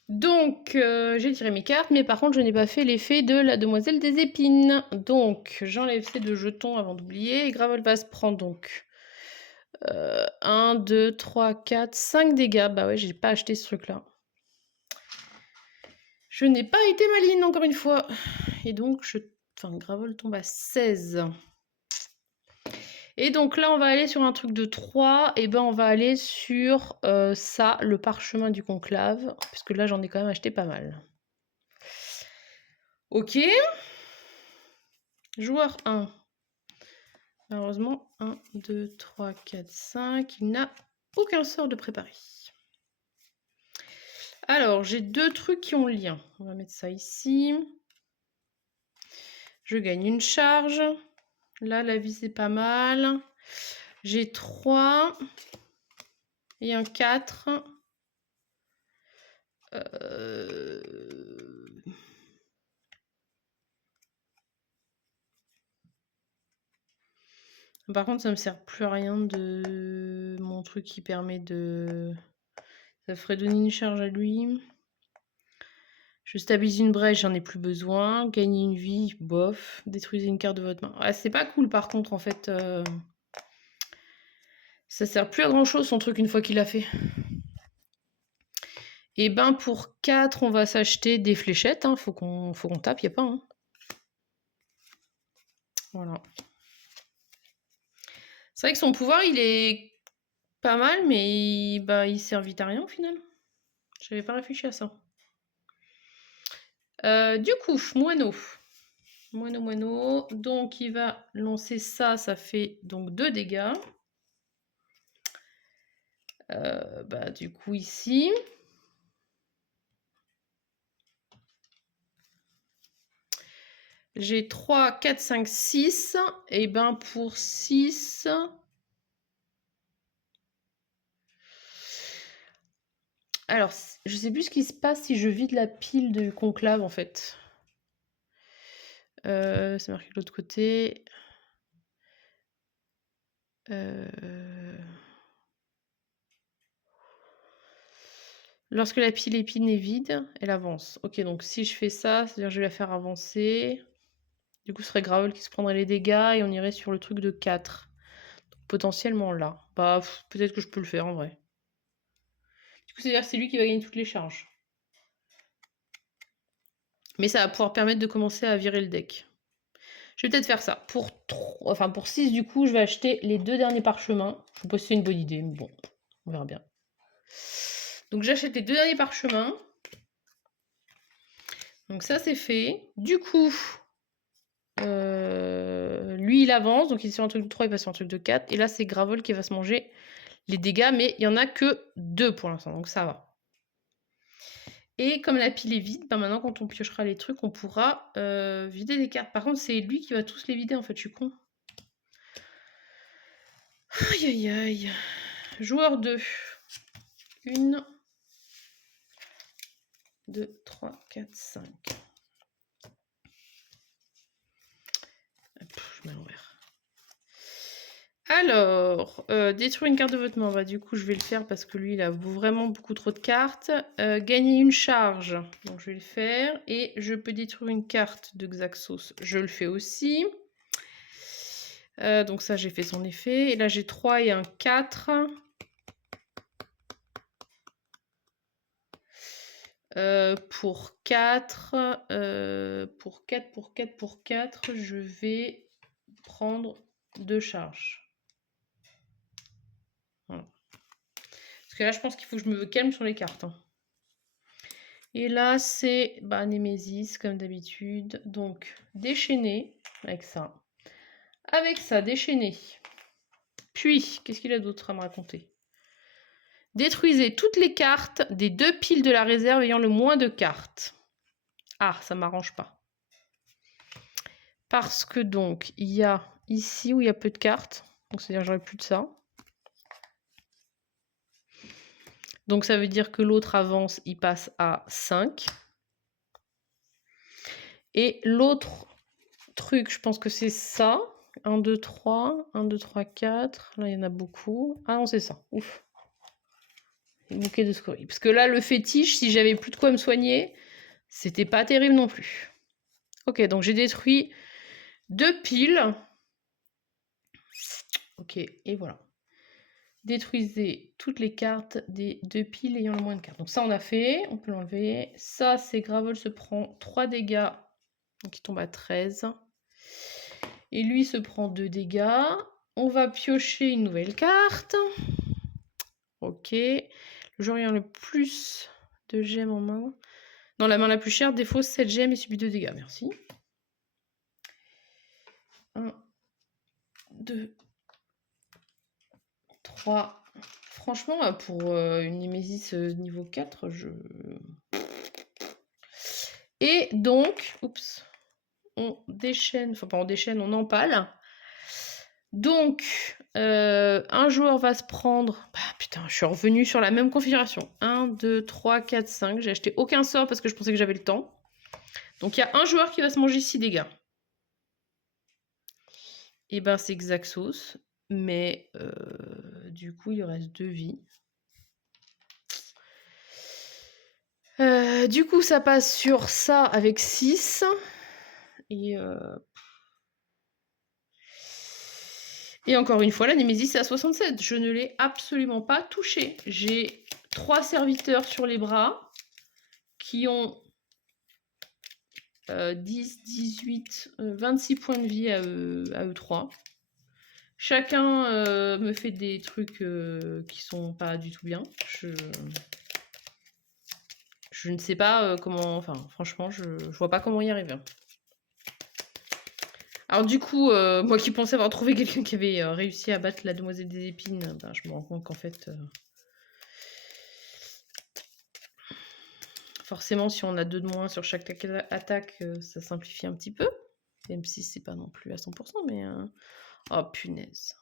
Donc, j'ai tiré mes cartes, mais par contre, je n'ai pas fait l'effet de la demoiselle des épines. Donc, j'enlève ces 2 jetons avant d'oublier. Et Gravel va se prendre donc 1, 2, 3, 4, 5 dégâts. Bah ouais, j'ai pas acheté ce truc-là. Je n'ai pas été maligne, encore une fois. Et donc, Gravel tombe à 16. Et donc là, on va aller sur un truc de 3 et ben, on va aller sur, ça, le parchemin du conclave, puisque là, j'en ai quand même acheté pas mal. OK. Joueur 1. Malheureusement, 1, 2, 3, 4, 5. Il n'a aucun sort de préparé. Alors, j'ai 2 trucs qui ont lien. On va mettre ça ici. Je gagne une charge. Là, la vie, c'est pas mal. J'ai 3 et un 4. Par contre, ça me sert plus à rien de mon truc qui permet de... Ça ferait donner une charge à lui. Je stabilise une brèche, j'en ai plus besoin. Gagner une vie, bof. Détruisez une carte de votre main. Ah, c'est pas cool par contre, en fait. Ça sert plus à grand chose son truc une fois qu'il a fait. Et ben pour 4, on va s'acheter des fléchettes. Hein. Faut qu'on tape, y a pas. Hein. Voilà. C'est vrai que son pouvoir, il est pas mal, mais il servit à rien au final. J'avais pas réfléchi à ça. Du coup, moineau. Moineau. Donc, il va lancer ça. Ça fait donc 2 dégâts. Du coup, ici. J'ai 3, 4, 5, 6. Et ben pour 6... Alors, je sais plus ce qui se passe si je vide la pile de conclave, en fait. C'est marqué de l'autre côté. Lorsque la pile épine est vide, elle avance. Ok, donc si je fais ça, c'est-à-dire que je vais la faire avancer. Du coup, ce serait Gravel qui se prendrait les dégâts et on irait sur le truc de 4. Donc, potentiellement là. Bah, peut-être que je peux le faire en vrai. Du coup, c'est-à-dire que c'est lui qui va gagner toutes les charges. Mais ça va pouvoir permettre de commencer à virer le deck. Je vais peut-être faire ça. Pour 6, du coup, je vais acheter les 2 derniers parchemins. Je sais pas si c'est une bonne idée, mais bon, on verra bien. Donc, j'achète les 2 derniers parchemins. Donc, ça, c'est fait. Du coup, lui, il avance. Donc, il est sur un truc de 3, il passe sur un truc de 4. Et là, c'est Gravel qui va se manger les dégâts. Mais il n'y en a que 2 pour l'instant. Donc, ça va. Et comme la pile est vide, maintenant, quand on piochera les trucs, on pourra vider des cartes. Par contre, c'est lui qui va tous les vider, en fait. Je suis con. Aïe, aïe, aïe. Joueur 2. 1, 2, 3, 4, 5. Hop, je mets à l'envers. Alors, détruire une carte de votre main. Du coup, je vais le faire parce que lui, il a vraiment beaucoup trop de cartes. Gagner une charge. Donc, je vais le faire. Et je peux détruire une carte de Xaxos. Je le fais aussi. Donc, ça, j'ai fait son effet. Et là, j'ai 3 et un 4. Pour 4, je vais prendre 2 charges. Voilà. Parce que là, je pense qu'il faut que je me calme sur les cartes. Hein. Et là, c'est Némésis, comme d'habitude. Donc, déchaîner avec ça. Avec ça, déchaîner. Puis, qu'est-ce qu'il a d'autre à me raconter? Détruisez toutes les cartes des 2 piles de la réserve ayant le moins de cartes. Ah, ça m'arrange pas. Parce que donc, il y a ici où il y a peu de cartes. Donc, c'est-à-dire que j'aurai plus de ça. Donc, ça veut dire que l'autre avance, il passe à 5. Et l'autre truc, je pense que c'est ça. 1, 2, 3. 1, 2, 3, 4. Là, il y en a beaucoup. Ah non, c'est ça. Ouf. Le bouquet de scories. Parce que là, le fétiche, si j'avais plus de quoi me soigner, c'était pas terrible non plus. Ok, donc j'ai détruit 2 piles. Ok, et voilà. Détruisez toutes les cartes des 2 piles ayant le moins de cartes. Donc ça, on a fait. On peut l'enlever. Ça, c'est Gravel se prend 3 dégâts. Donc il tombe à 13. Et lui se prend 2 dégâts. On va piocher une nouvelle carte. Ok. Le joueur ayant le plus de gemmes en main. Dans la main la plus chère, défausse 7 gemmes et subit 2 dégâts. Merci. 1, 2, 3. Franchement, pour une Némésis niveau 4, je... Et donc, oups, on déchaîne, enfin pas on déchaîne, on empale. Donc, un joueur va se prendre... Bah, putain, je suis revenue sur la même configuration. 1, 2, 3, 4, 5. J'ai acheté aucun sort parce que je pensais que j'avais le temps. Donc, il y a un joueur qui va se manger 6 dégâts. Et ben, c'est Xaxos. Mais, du coup, il reste 2 vies. Du coup, ça passe sur ça avec 6. Et encore une fois, la Némésis est à 67. Je ne l'ai absolument pas touchée. J'ai 3 serviteurs sur les bras qui ont 10, 18, 26 points de vie à eux 3. Chacun me fait des trucs qui sont pas du tout bien. Je ne sais pas comment... Enfin, franchement, je vois pas comment y arriver. Alors du coup, moi qui pensais avoir trouvé quelqu'un qui avait réussi à battre la demoiselle des épines, ben, je me rends compte qu'en fait... forcément, si on a 2 de moins sur chaque attaque, ça simplifie un petit peu. Même si c'est pas non plus à 100%, mais... Oh, punaise.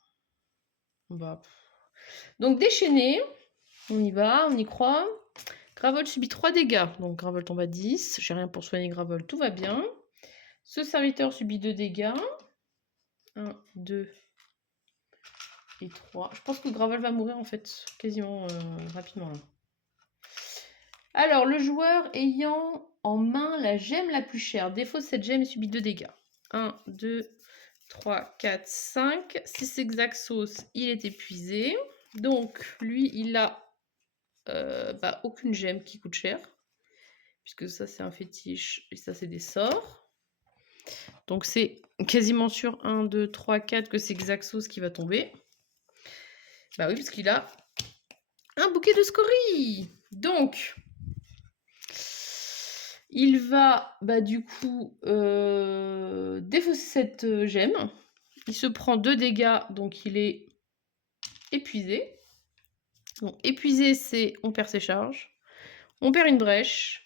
On va... Donc, déchaîner. On y va, on y croit. Gravol subit 3 dégâts. Donc, Gravol tombe à 10. J'ai rien pour soigner Gravol, tout va bien. Ce serviteur subit 2 dégâts. 1, 2 et 3. Je pense que Gravol va mourir, en fait, quasiment rapidement. Là. Alors, le joueur ayant en main la gemme la plus chère défausse cette gemme et subit 2 dégâts. 1, 2, 3, 4, 5. Si c'est Xaxos, il est épuisé. Donc, lui, il a aucune gemme qui coûte cher. Puisque ça, c'est un fétiche et ça, c'est des sorts. Donc, c'est quasiment sûr 1, 2, 3, 4 que c'est Xaxos qui va tomber. Bah oui, parce qu'il a un bouquet de scories. Donc... il va, du coup, défausser cette gemme. Il se prend 2 dégâts, donc il est épuisé. Donc, épuisé, c'est on perd ses charges. On perd une brèche.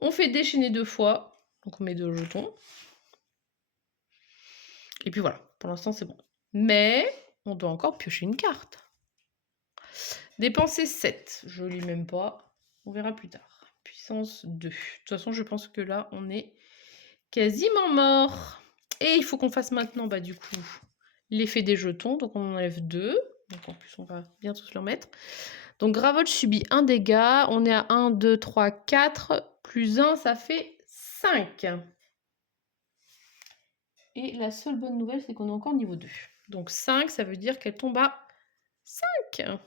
On fait déchaîner 2 fois. Donc, on met 2 jetons. Et puis voilà, pour l'instant, c'est bon. Mais, on doit encore piocher une carte. Dépenser 7. Je ne lis même pas. On verra plus tard. Puissance 2. De toute façon, je pense que là, on est quasiment mort. Et il faut qu'on fasse maintenant, du coup, l'effet des jetons. Donc, on en enlève 2. Donc, en plus, on va bien tous leur mettre. Donc, Gravol subit 1 dégât. On est à 1, 2, 3, 4. Plus 1, ça fait 5. Et la seule bonne nouvelle, c'est qu'on est encore niveau 2. Donc, 5, ça veut dire qu'elle tombe à 5.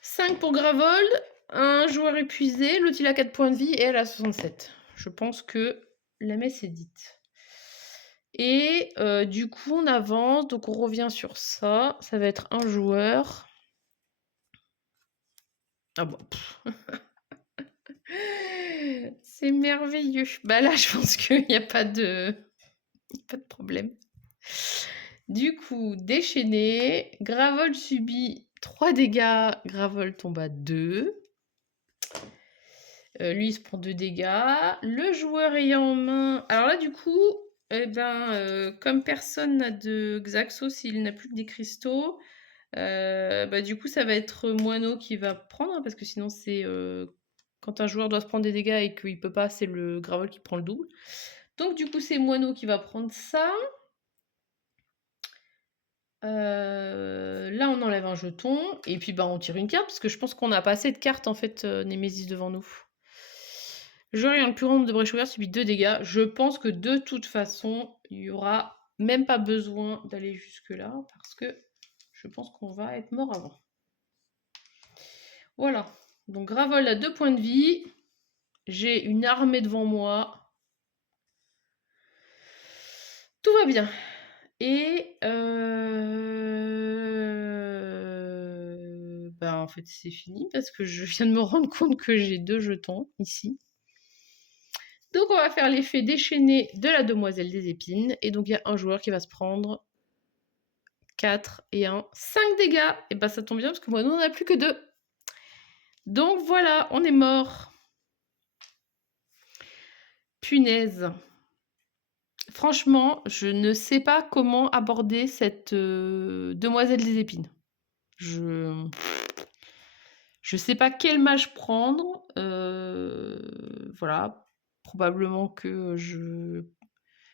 5 pour Gravol. Un joueur épuisé. L'autre, il a 4 points de vie et elle a 67. Je pense que la messe est dite. Et du coup, on avance. Donc, on revient sur ça. Ça va être un joueur. Ah bon. C'est merveilleux. Bah là, je pense qu'il n'y a pas de problème. Du coup, déchaîné. Gravol subit 3 dégâts. Gravol tombe à 2. Lui, il se prend 2 dégâts. Le joueur ayant en main... Alors là, du coup, comme personne n'a de Xaxos, il n'a plus que des cristaux, du coup, ça va être Moineau qui va prendre, hein, parce que sinon, c'est... quand un joueur doit se prendre des dégâts et qu'il peut pas, c'est le Gravol qui prend le double. Donc, du coup, c'est Moineau qui va prendre ça. Là, on enlève un jeton. Et puis, on tire une carte, parce que je pense qu'on n'a pas assez de cartes, en fait, Némésis devant nous. Le joueur ayant le plus grand nombre de brèches ouvertes subit 2 dégâts. Je pense que de toute façon, il n'y aura même pas besoin d'aller jusque-là, parce que je pense qu'on va être mort avant. Voilà. Donc Gravol a 2 points de vie. J'ai une armée devant moi. Tout va bien et bah, en fait, c'est fini parce que je viens de me rendre compte que j'ai 2 jetons ici. Donc on va faire l'effet déchaîné de la demoiselle des épines et donc il y a un joueur qui va se prendre 4 et 5 dégâts et bah, ça tombe bien parce que moi, nous, on a plus que 2. Donc voilà, on est mort. Punaise. Franchement, je ne sais pas comment aborder cette, demoiselle des épines. Je je sais pas quel mage prendre, voilà. Probablement que je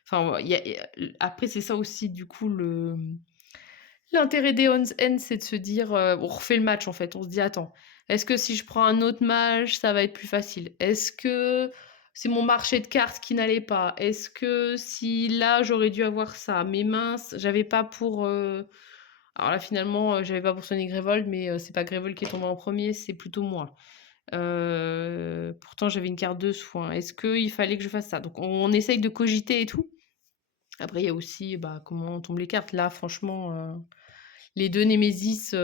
enfin, ouais, il y a après c'est ça aussi du coup l'intérêt des On's End, c'est de se dire, on refait le match en fait. On se dit: «Attends, est-ce que si je prends un autre mage, ça va être plus facile? Est-ce que c'est mon marché de cartes qui n'allait pas? Est-ce que si là, j'aurais dû avoir ça? Mais mince, j'avais pas pour, alors là finalement, j'avais pas pour Sonic Revolt, mais c'est pas Grevold qui est tombé en premier, c'est plutôt moi. Pourtant j'avais une carte de soin. Est-ce qu'il fallait que je fasse ça?» Donc on essaye de cogiter et tout. Après il y a aussi, bah, comment tombent les cartes. Là franchement, les 2 némésis,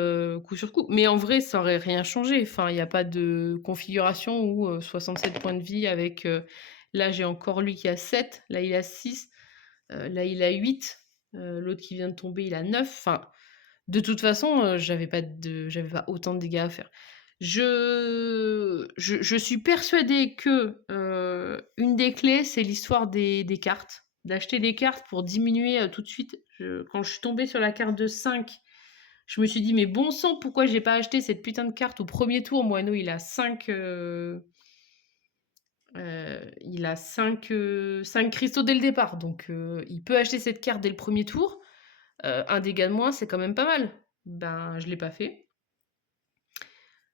coup sur coup. Mais en vrai, ça aurait rien changé. Enfin, il y a pas de configuration où, 67 points de vie avec, là, j'ai encore lui qui a 7, là, il a 6, là, il a 8, l'autre qui vient de tomber, il a 9. Enfin, de toute façon, j'avais pas autant de dégâts à faire. Je suis persuadée que, une des clés, c'est l'histoire des cartes. D'acheter des cartes pour diminuer, tout de suite. Quand je suis tombée sur la carte de 5, je me suis dit: «Mais bon sang, pourquoi j'ai pas acheté cette putain de carte au premier tour?» Moineau, il a 5 cristaux dès le départ, donc il peut acheter cette carte dès le premier tour. 1 dégât de moins, c'est quand même pas mal. Ben, je l'ai pas fait.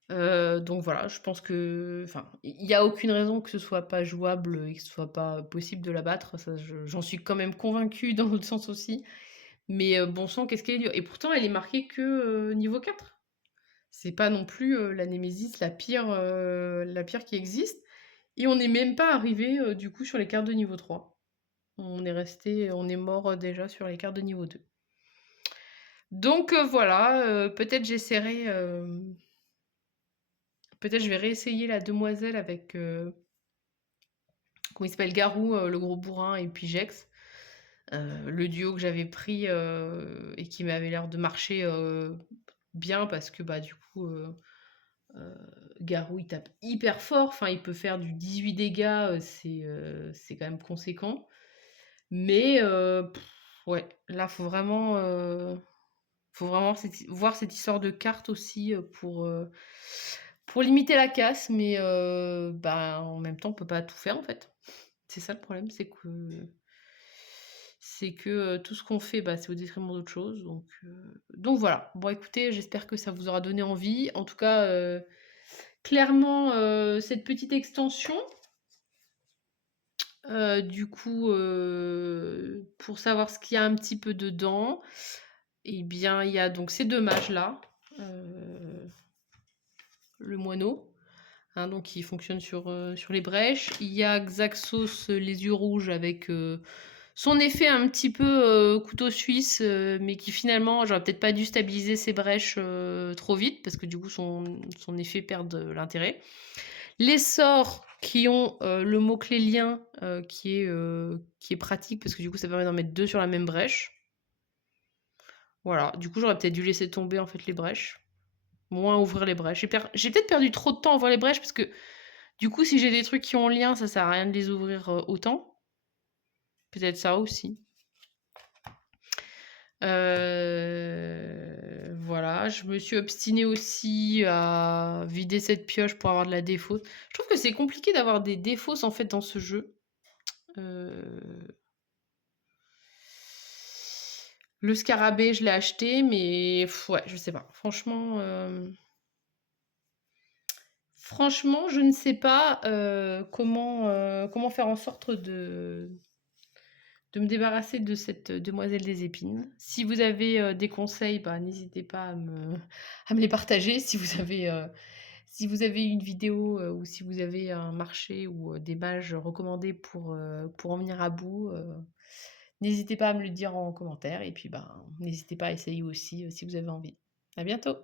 Donc voilà, je pense que enfin, il y a aucune raison que ce soit pas jouable et que ce soit pas possible de la battre. Ça, j'en suis quand même convaincue dans l'autre sens aussi. Mais bon sang, qu'est-ce qu'elle est dure et pourtant elle est marquée que, niveau 4. C'est pas non plus, la némésis la pire qui existe et on n'est même pas arrivé du coup sur les cartes de niveau 3. On est mort, déjà sur les cartes de niveau 2. Donc voilà, peut-être je vais réessayer la demoiselle avec, comment il s'appelle? Garou, le gros bourrin et puis Jex. Le duo que j'avais pris, et qui m'avait l'air de marcher, bien parce que, bah, du coup, Garou, il tape hyper fort, enfin, il peut faire du 18 dégâts, c'est quand même conséquent. Mais ouais, là, faut vraiment voir cette histoire de carte aussi, pour limiter la casse, mais bah, en même temps, on peut pas tout faire, en fait. C'est ça le problème, c'est que tout ce qu'on fait, bah, c'est au détriment d'autres choses, donc voilà. Bon, écoutez, j'espère que ça vous aura donné envie. En tout cas, clairement, cette petite extension, du coup, pour savoir ce qu'il y a un petit peu dedans, eh bien, il y a donc ces 2 mages-là, le moineau, hein, donc qui fonctionne sur les brèches. Il y a Xaxos, les yeux rouges avec, son effet un petit peu, couteau suisse, mais qui finalement j'aurais peut-être pas dû stabiliser ses brèches, trop vite parce que du coup son effet perd de l'intérêt. Les sorts qui ont, le mot-clé lien, qui est pratique parce que du coup ça permet d'en mettre 2 sur la même brèche. Voilà, du coup j'aurais peut-être dû laisser tomber en fait les brèches, moins ouvrir les brèches. J'ai peut-être perdu trop de temps à ouvrir les brèches parce que du coup si j'ai des trucs qui ont lien, ça sert à rien de les ouvrir, autant. Peut-être ça aussi. Voilà, je me suis obstinée aussi à vider cette pioche pour avoir de la défausse. Je trouve que c'est compliqué d'avoir des défausses, en fait, dans ce jeu. Heu, le scarabée, je l'ai acheté, mais ouais, je sais pas. Franchement, je ne sais pas, comment faire en sorte de me débarrasser de cette demoiselle des épines. Si vous avez, des conseils, bah, n'hésitez pas à me les partager. Si vous avez une vidéo, ou si vous avez un marché ou, des mages recommandés pour en venir à bout, N'hésitez pas à me le dire en commentaire et puis, ben, n'hésitez pas à essayer aussi, si vous avez envie. À bientôt.